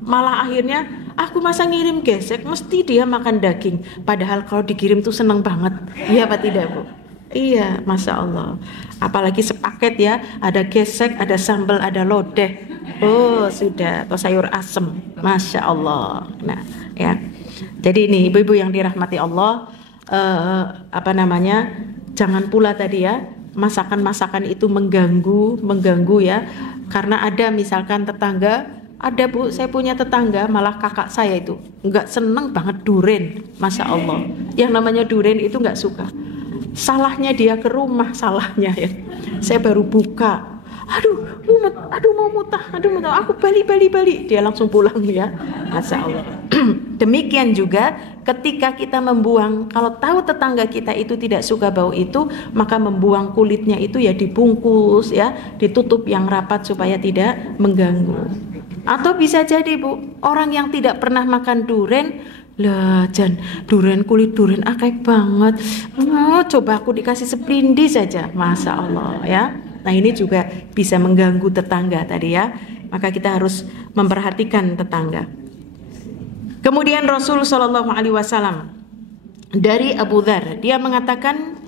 Malah akhirnya aku masa ngirim gesek, mesti dia makan daging. Padahal kalau dikirim tuh seneng banget. Iya apa tidak Bu? Iya, Masya Allah. Apalagi sepaket ya, ada gesek, ada sambal, ada lodeh. Oh sudah, atau sayur asem, Masya Allah. Nah ya, jadi ini ibu-ibu yang dirahmati Allah, jangan pula tadi ya masakan-masakan itu mengganggu ya. Karena ada misalkan tetangga, ada Bu, saya punya tetangga malah kakak saya itu nggak seneng banget duren, Masya Allah. Yang namanya duren itu nggak suka. Salahnya dia ke rumah, salahnya ya. Saya baru buka, aduh mau mutah, aku balik, dia langsung pulang ya, Masya Allah. Demikian juga ketika kita membuang, kalau tahu tetangga kita itu tidak suka bau itu, maka membuang kulitnya itu ya dibungkus ya, ditutup yang rapat supaya tidak mengganggu. Atau bisa jadi Bu, orang yang tidak pernah makan duren, lah Jan, kulit duren akeh banget, coba aku dikasih seprindi saja, Masya Allah ya. Nah ini juga bisa mengganggu tetangga tadi ya, maka kita harus memperhatikan tetangga. Kemudian Rasul Shallallahu Alaihi Wasallam dari Abu Dzar, dia mengatakan,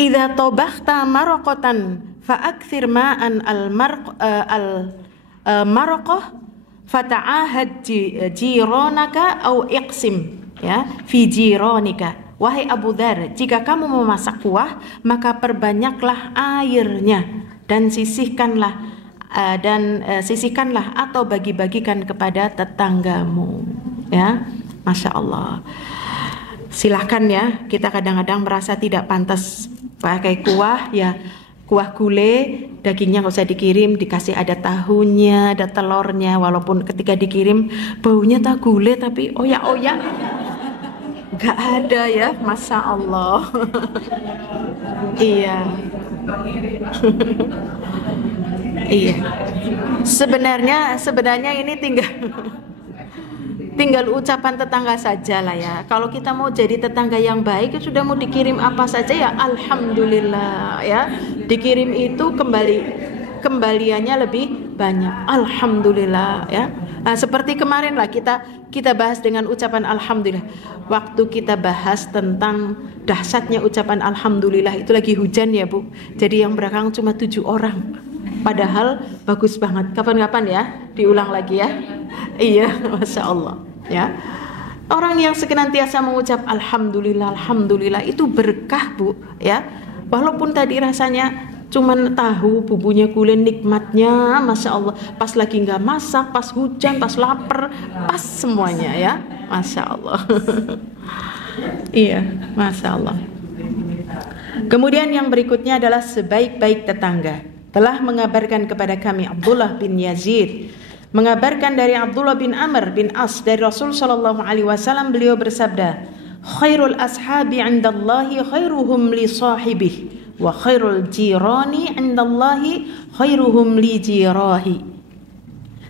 "Idza tabakhta maraqatan fa'akthir ma'an al-maraqah fata'ahad jiranaka au iqsim ya fi jiranika." Wahai Abu Dzar, jika kamu memasak kuah, maka perbanyaklah airnya dan sisihkanlah atau bagi-bagikan kepada tetanggamu ya. Masya Allah. Silahkan ya, kita kadang-kadang merasa tidak pantas pakai kuah ya, kuah gulai, dagingnya nggak usah dikirim, dikasih ada tahunya, ada telurnya, walaupun ketika dikirim baunya tak gulai tapi oyak-oyak nggak ada ya, Masya Allah. Iya. Iya. Sebenarnya ini tinggal ucapan tetangga saja lah ya. Kalau kita mau jadi tetangga yang baik, sudah mau dikirim apa saja ya alhamdulillah ya. Dikirim itu kembaliannya lebih banyak. Alhamdulillah ya. Nah, seperti kemarin lah kita bahas dengan ucapan alhamdulillah. Waktu kita bahas tentang dahsyatnya ucapan alhamdulillah, itu lagi hujan ya Bu. Jadi yang belakang cuma 7 orang. Padahal bagus banget. Kapan-kapan ya diulang lagi ya. Iya, Masya Allah ya. Orang yang senantiasa mengucap alhamdulillah itu berkah Bu ya. Walaupun tadi rasanya cuman tahu bumbunya gulai, nikmatnya Masya Allah, pas lagi nggak masak, pas hujan, pas lapar, pas semuanya ya, Masya Allah. Iya, Masya Allah. Kemudian yang berikutnya adalah sebaik-baik tetangga. Telah mengabarkan kepada kami Abdullah bin Yazid, mengabarkan dari Abdullah bin Amr bin As dari Rasul Shallallahu Alaihi Wasallam, beliau bersabda, khairul ashabi 'indallahi khairuhum li sahibihi wa khairul jirani 'indallahi khairuhum li jirahi.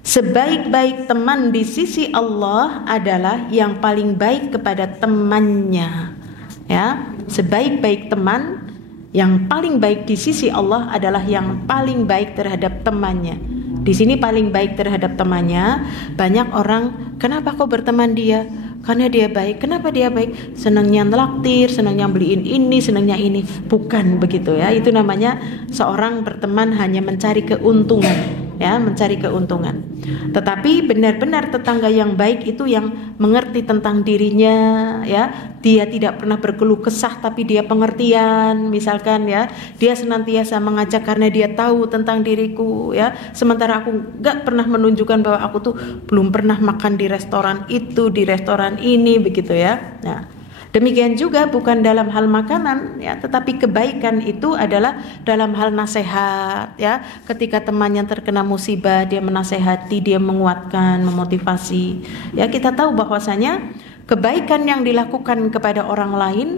Sebaik-baik teman di sisi Allah adalah yang paling baik kepada temannya. Ya, sebaik-baik teman yang paling baik di sisi Allah adalah yang paling baik terhadap temannya. Di sini paling baik terhadap temannya, banyak orang, kenapa kau berteman dia? Karena dia baik. Kenapa dia baik? Senangnya nelaktir, senangnya beliin ini, senangnya ini. Bukan begitu ya. Itu namanya seorang berteman hanya mencari keuntungan. ya, mencari keuntungan. Tetapi benar-benar tetangga yang baik itu yang mengerti tentang dirinya, ya. Dia tidak pernah berkeluh kesah tapi dia pengertian, misalkan ya. Dia senantiasa mengajak karena dia tahu tentang diriku, ya. Sementara aku gak pernah menunjukkan bahwa aku tuh belum pernah makan di restoran itu, di restoran ini, begitu ya. Nah, demikian juga bukan dalam hal makanan, ya, tetapi kebaikan itu adalah dalam hal nasihat, ya. Ketika temannya terkena musibah, dia menasehati, dia menguatkan, memotivasi. Ya, kita tahu bahwasanya kebaikan yang dilakukan kepada orang lain,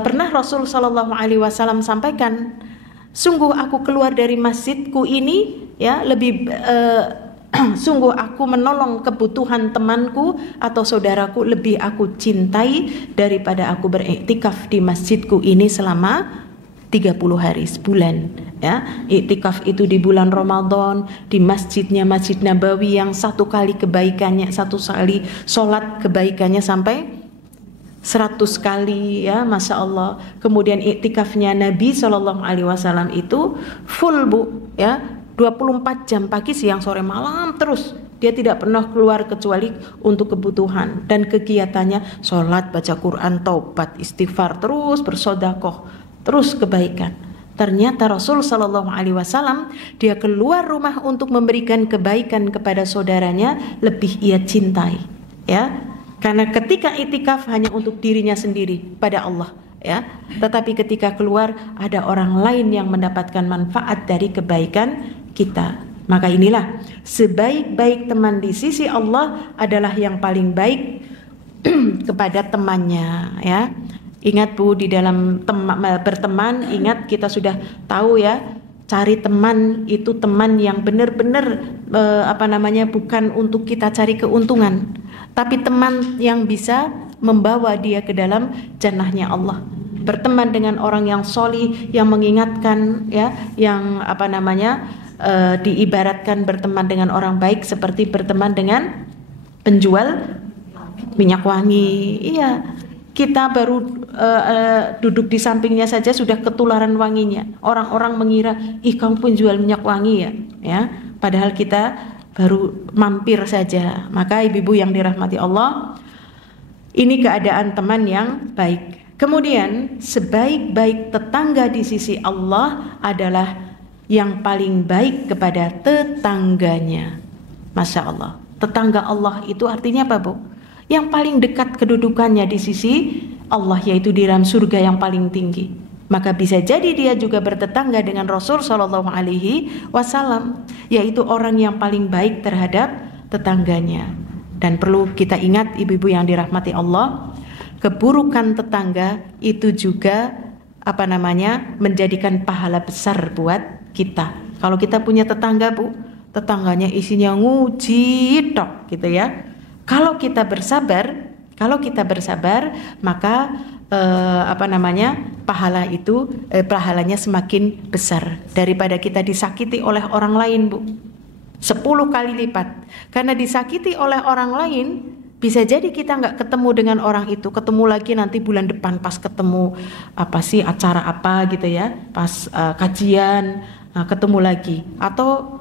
pernah Rasul Shallallahu Alaihi Wasallam sampaikan, sungguh aku keluar dari masjidku ini, ya, lebih sungguh aku menolong kebutuhan temanku atau saudaraku lebih aku cintai daripada aku beriktikaf di masjidku ini selama 30 hari, sebulan, ya. Iktikaf itu di bulan Ramadan di masjidnya Masjid Nabawi yang satu kali kebaikannya, satu kali sholat kebaikannya sampai 100 kali, ya, Masya Allah. Kemudian iktikafnya Nabi SAW itu full, Bu, ya, 24 jam, pagi, siang, sore, malam terus. Dia tidak pernah keluar kecuali untuk kebutuhan, dan kegiatannya sholat, baca Quran, taubat, istighfar, terus bersodakoh, terus kebaikan. Ternyata Rasul Shallallahu Alaihi Wasallam dia keluar rumah untuk memberikan kebaikan kepada saudaranya lebih ia cintai, ya. Karena ketika itikaf hanya untuk dirinya sendiri pada Allah, ya. Tetapi ketika keluar ada orang lain yang mendapatkan manfaat dari kebaikan kita. Maka inilah sebaik-baik teman di sisi Allah adalah yang paling baik kepada temannya, ya. Ingat, Bu, di dalam berteman, ingat kita sudah tahu, ya, cari teman itu teman yang benar-benar bukan untuk kita cari keuntungan, tapi teman yang bisa membawa dia ke dalam jannahnya Allah. Berteman dengan orang yang solih, yang mengingatkan, ya, yang diibaratkan berteman dengan orang baik seperti berteman dengan penjual minyak wangi. Iya, kita baru duduk di sampingnya saja sudah ketularan wanginya. Orang-orang mengira, ih, kamu penjual minyak wangi, ya. Padahal kita baru mampir saja. Maka ibu-ibu yang dirahmati Allah, ini keadaan teman yang baik. Kemudian sebaik-baik tetangga di sisi Allah adalah yang paling baik kepada tetangganya. Masya Allah. Tetangga Allah itu artinya apa, Bu? Yang paling dekat kedudukannya di sisi Allah, yaitu di dalam surga yang paling tinggi. Maka bisa jadi dia juga bertetangga dengan Rasul Shallallahu Alaihi Wasallam, yaitu orang yang paling baik terhadap tetangganya. Dan perlu kita ingat, ibu-ibu yang dirahmati Allah, keburukan tetangga itu juga menjadikan pahala besar buat kita. Kalau kita punya tetangga, Bu, tetangganya isinya nguji tok, gitu ya. Kalau kita bersabar, maka pahalanya semakin besar daripada kita disakiti oleh orang lain, Bu. 10 kali lipat. Karena disakiti oleh orang lain, bisa jadi kita nggak ketemu dengan orang itu, ketemu lagi nanti bulan depan pas ketemu acara apa gitu ya, pas kajian, ketemu lagi, atau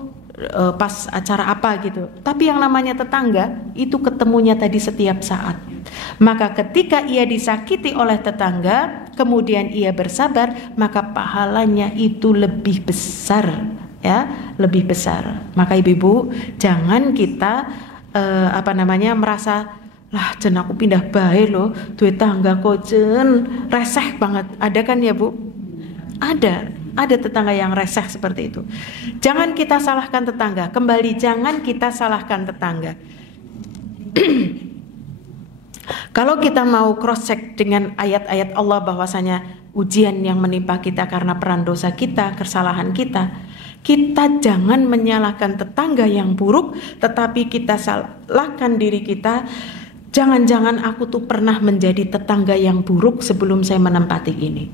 pas acara apa gitu. Tapi yang namanya tetangga itu ketemunya tadi setiap saat. Maka ketika ia disakiti oleh tetangga, kemudian ia bersabar, maka pahalanya itu lebih besar, ya, lebih besar. Maka ibu-ibu, jangan kita merasa, lah jen aku pindah bae loh, duit tangga kok jen reseh banget. Ada kan ya, Bu? Ada tetangga yang reseh seperti itu. Jangan kita salahkan tetangga. Kembali, jangan kita salahkan tetangga. Kalau kita mau cross check dengan ayat-ayat Allah bahwasanya ujian yang menimpa kita karena peran dosa kita, kesalahan kita jangan menyalahkan tetangga yang buruk, tetapi kita salahkan diri kita. Jangan-jangan aku tuh pernah menjadi tetangga yang buruk sebelum saya menempati ini.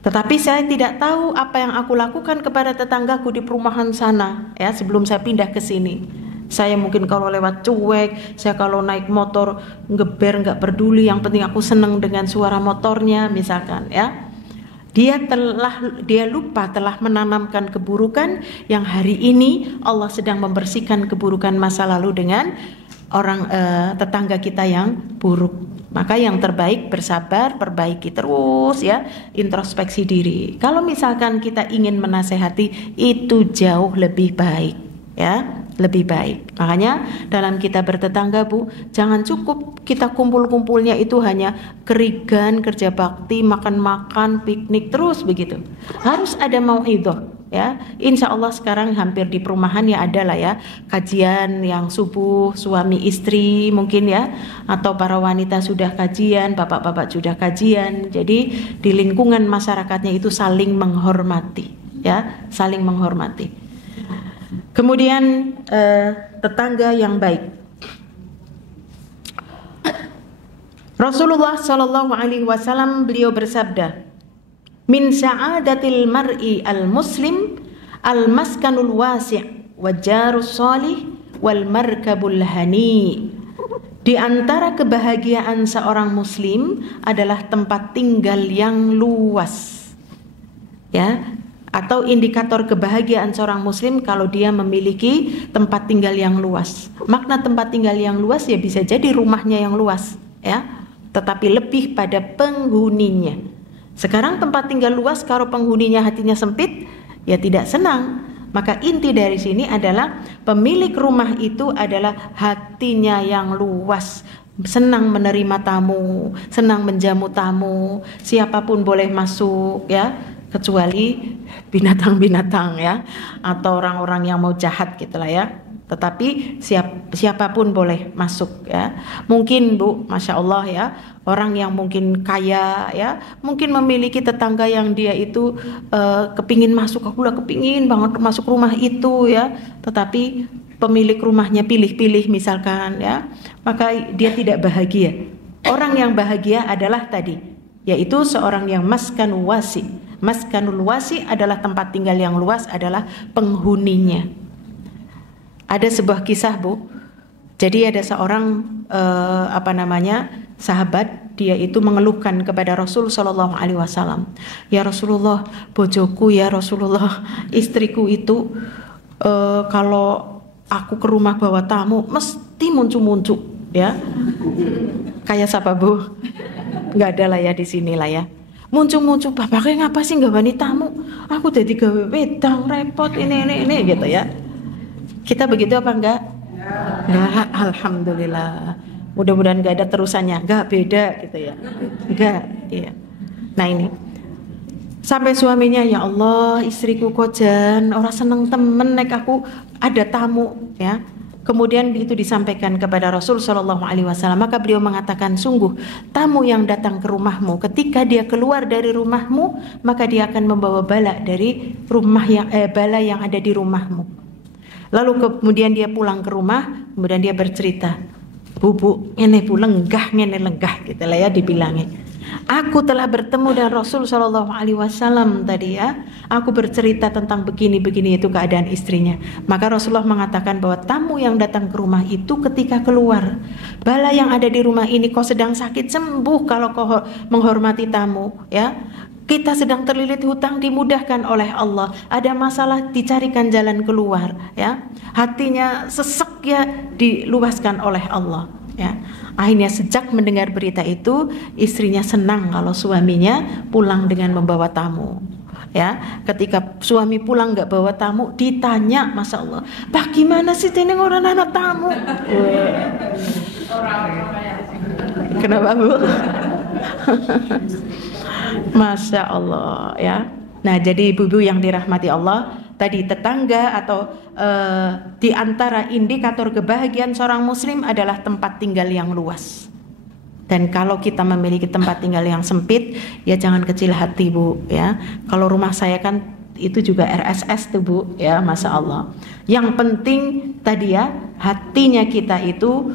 Tetapi saya tidak tahu apa yang aku lakukan kepada tetanggaku di perumahan sana, ya, sebelum saya pindah ke sini. Saya mungkin kalau lewat cuek, saya kalau naik motor ngeber, nggak peduli, yang penting aku seneng dengan suara motornya misalkan, ya. Dia lupa telah menanamkan keburukan yang hari ini Allah sedang membersihkan keburukan masa lalu dengan orang tetangga kita yang buruk. Maka yang terbaik bersabar, perbaiki terus ya, introspeksi diri. Kalau misalkan kita ingin menasehati, itu jauh lebih baik ya, lebih baik. Makanya dalam kita bertetangga Bu, jangan cukup kita kumpul-kumpulnya itu hanya kerigan, kerja bakti, makan-makan, piknik terus begitu. Harus ada mauidhah ya. Insya Allah sekarang hampir di perumahan ya ada lah ya kajian yang subuh suami istri mungkin ya, atau para wanita sudah kajian, bapak-bapak sudah kajian. Jadi di lingkungan masyarakatnya itu saling menghormati ya, saling menghormati. Kemudian tetangga yang baik. Rasulullah Shallallahu Alaihi Wasallam beliau bersabda, min sa'adatil mar'i al-muslim al-maskanul wasi' wa jarus salih wal markabul hani. Di antara kebahagiaan seorang muslim adalah tempat tinggal yang luas. Ya, atau indikator kebahagiaan seorang muslim kalau dia memiliki tempat tinggal yang luas. Makna tempat tinggal yang luas ya bisa jadi rumahnya yang luas ya, tetapi lebih pada penghuninya. Sekarang tempat tinggal luas kalau penghuninya hatinya sempit ya tidak senang. Maka inti dari sini adalah pemilik rumah itu adalah hatinya yang luas, senang menerima tamu, senang menjamu tamu, siapapun boleh masuk ya, kecuali binatang-binatang ya, atau orang-orang yang mau jahat gitulah ya. Tetapi siapapun boleh masuk ya. Mungkin Bu, Masya Allah ya, orang yang mungkin kaya ya, mungkin memiliki tetangga yang dia itu kepingin masuk, aku udah kepingin banget masuk rumah itu ya, tetapi pemilik rumahnya pilih-pilih misalkan ya, maka dia tidak bahagia. Orang yang bahagia adalah tadi, yaitu seorang yang maskanul wasi. Maskanul wasi adalah tempat tinggal yang luas, adalah penghuninya. Ada sebuah kisah Bu. Jadi ada seorang sahabat, dia itu mengeluhkan kepada Rasul Shallallahu Alaihi Wasallam. Ya Rasulullah, bojoku ya Rasulullah, istriku itu kalau aku ke rumah bawa tamu mesti muncul-muncul ya. Kayak siapa Bu? Nggak ada lah ya di sini lah ya. Muncul-muncul, bapaknya ngapa sih nggak wani tamu? Aku jadi gawe wedang repot ini gitu ya. Kita begitu apa enggak? Enggak, alhamdulillah. Mudah-mudahan enggak ada terusannya. Enggak, beda gitu ya. Enggak, iya. Nah ini. Sampai suaminya, ya Allah, istriku kojan, orang seneng temen nek aku ada tamu ya. Kemudian itu disampaikan kepada Rasul Shallallahu Alaihi Wasallam. Maka beliau mengatakan, sungguh tamu yang datang ke rumahmu, ketika dia keluar dari rumahmu, maka dia akan membawa bala dari rumah bala yang ada di rumahmu. Lalu kemudian dia pulang ke rumah, kemudian dia bercerita, bu, ngene bu lenggah gitu lah ya dibilangnya. Aku telah bertemu dengan Rasul Shallallahu Alaihi Wasallam tadi ya. Aku bercerita tentang begini itu keadaan istrinya. Maka Rasulullah mengatakan bahwa tamu yang datang ke rumah itu ketika keluar, bala yang ada di rumah ini, kau sedang sakit sembuh kalau kau menghormati tamu ya. Kita sedang terlilit hutang, dimudahkan oleh Allah. Ada masalah, dicarikan jalan keluar ya. Hatinya sesek ya, diluaskan oleh Allah ya. Akhirnya sejak mendengar berita itu, istrinya senang kalau suaminya pulang dengan membawa tamu ya. Ketika suami pulang nggak bawa tamu, ditanya, Masya Allah, Pak gimana sih ini orang anak tamu? Kenapa Bu? Masya Allah ya. Nah jadi ibu-ibu yang dirahmati Allah, tadi tetangga atau di antara indikator kebahagiaan seorang muslim adalah tempat tinggal yang luas. Dan kalau kita memiliki tempat tinggal yang sempit, ya jangan kecil hati Bu ya. Kalau rumah saya kan itu juga RSS tuh Bu ya, Masya Allah. Yang penting tadi ya, hatinya kita itu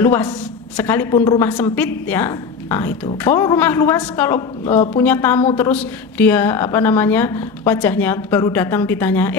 luas. Sekalipun rumah sempit ya, nah itu. Kalau rumah luas, kalau punya tamu terus dia wajahnya baru datang ditanya,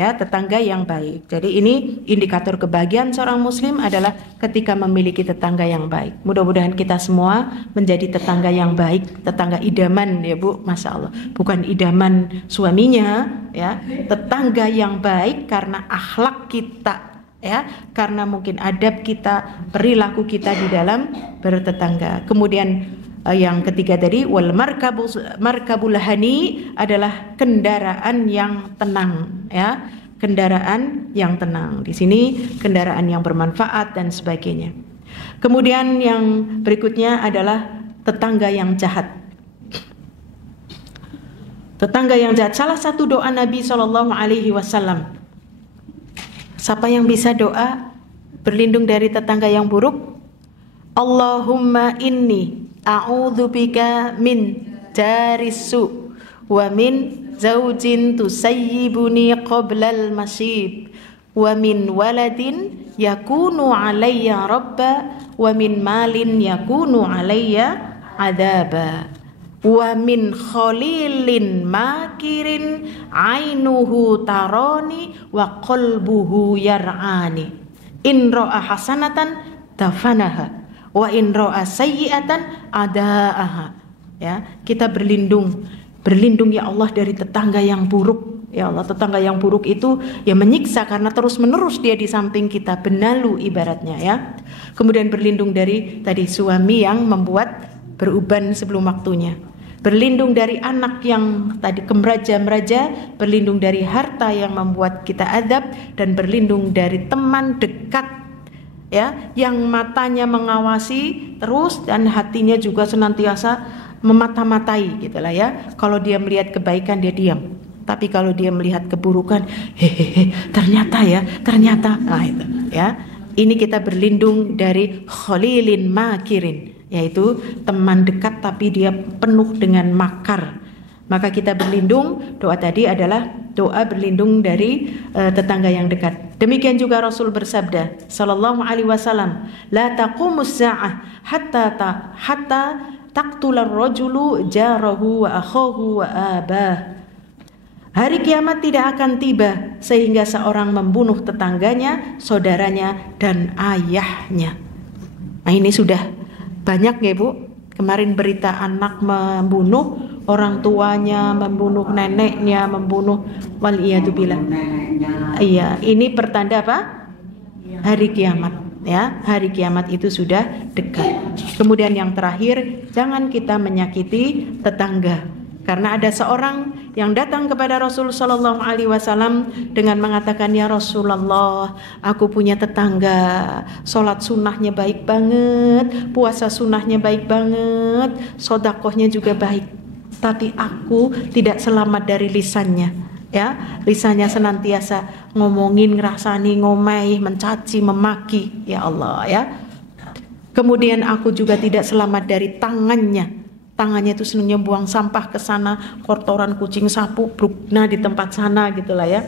ya, tetangga yang baik. Jadi ini indikator kebahagiaan seorang muslim adalah ketika memiliki tetangga yang baik. Mudah-mudahan kita semua menjadi tetangga yang baik, tetangga idaman ya Bu, Masya Allah. Bukan idaman suaminya ya, tetangga yang baik karena akhlak kita ya, karena mungkin adab kita, perilaku kita di dalam bertetangga. Kemudian yang ketiga tadi wal markabul hani adalah kendaraan yang tenang ya, kendaraan yang tenang. Di sini kendaraan yang bermanfaat dan sebagainya. Kemudian yang berikutnya adalah tetangga yang jahat. Tetangga yang jahat, salah satu doa Nabi SAW. Siapa yang bisa doa berlindung dari tetangga yang buruk? Allahumma inni a'udzubika min jarisu wa min zaujin tusayyibuni qablal masyib wa min waladin yakunu alayya rabba wa min malin yakunu alayya adaba wa min khalilin makirin ainuhu tarani wa qalbuhu yar'ani in ra'a hasanatan dafanaha wa in ra'a sayyi'atan adaaha. Ya, kita berlindung ya Allah dari tetangga yang buruk. Ya Allah, tetangga yang buruk itu ya menyiksa karena terus-menerus dia di samping kita, benalu ibaratnya ya. Kemudian berlindung dari tadi suami yang membuat beruban sebelum waktunya. Berlindung dari anak yang tadi kemeraja-meraja, berlindung dari harta yang membuat kita adab, dan berlindung dari teman dekat ya, yang matanya mengawasi terus dan hatinya juga senantiasa memata-matai gitulah ya. Kalau dia melihat kebaikan dia diam, tapi kalau dia melihat keburukan, hehehe, ternyata. Nah itu ya. Ini kita berlindung dari khalilin makirin, yaitu teman dekat tapi dia penuh dengan makar. Maka kita berlindung, doa tadi adalah doa berlindung dari tetangga yang dekat. Demikian juga Rasul bersabda sallallahu alaihi wasallam, la taqumus sa'ah hatta taqtular rajulu jarahu wa akhahu wa abah. Hari kiamat tidak akan tiba sehingga seorang membunuh tetangganya, saudaranya dan ayahnya. Nah, ini sudah banyak ya Bu. Kemarin berita anak membunuh orang tuanya, membunuh neneknya, membunuh waliyatubillah. Iya, ini pertanda apa? Hari kiamat ya. Hari kiamat itu sudah dekat. Kemudian yang terakhir, jangan kita menyakiti tetangga. Karena ada seorang yang datang kepada Rasul sallallahu alaihi wasallam dengan mengatakan, "Ya Rasulullah, aku punya tetangga, sholat sunnahnya baik banget, puasa sunnahnya baik banget, sodakohnya juga baik. Tapi aku tidak selamat dari lisannya." Ya, lisannya senantiasa ngomongin, ngerasani, ngomeh, mencaci, memaki. Ya Allah ya. Kemudian aku juga tidak selamat dari tangannya. Tangannya itu senangnya buang sampah ke sana, kotoran kucing, sapu, brukna di tempat sana gitulah ya.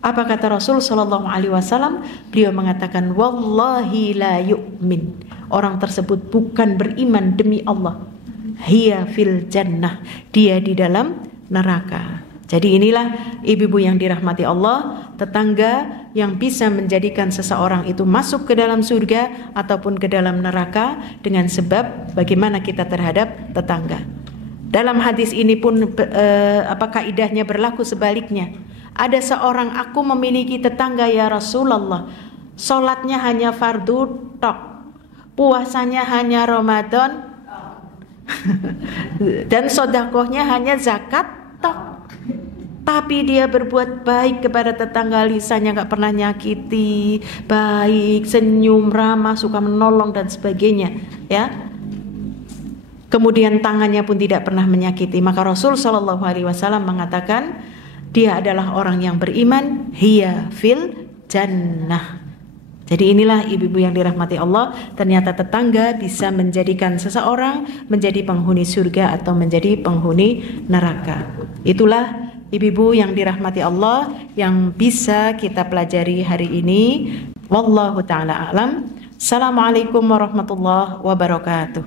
Apa kata Rasul sallallahu alaihi wasallam? Beliau mengatakan, wallahi la yu'min. Orang tersebut bukan beriman demi Allah. Hiya fil jannah. Dia di dalam neraka. Jadi inilah ibu-ibu yang dirahmati Allah, tetangga yang bisa menjadikan seseorang itu masuk ke dalam surga ataupun ke dalam neraka dengan sebab bagaimana kita terhadap tetangga. Dalam hadis ini pun kaidahnya berlaku sebaliknya. Ada seorang, aku memiliki tetangga ya Rasulullah, sholatnya hanya fardu tok, puasanya hanya Ramadan, dan sodakohnya hanya zakat tok. Tapi dia berbuat baik kepada tetangga, lisannya gak pernah nyakiti, baik, senyum, ramah, suka menolong dan sebagainya ya. Kemudian tangannya pun tidak pernah menyakiti. Maka Rasul sallallahu alaihi wasallam mengatakan, dia adalah orang yang beriman, hiya fil jannah. Jadi inilah ibu-ibu yang dirahmati Allah, ternyata tetangga bisa menjadikan seseorang menjadi penghuni surga atau menjadi penghuni neraka. Itulah ibu-ibu yang dirahmati Allah yang bisa kita pelajari hari ini. Wallahu ta'ala a'lam. Assalamualaikum warahmatullahi wabarakatuh.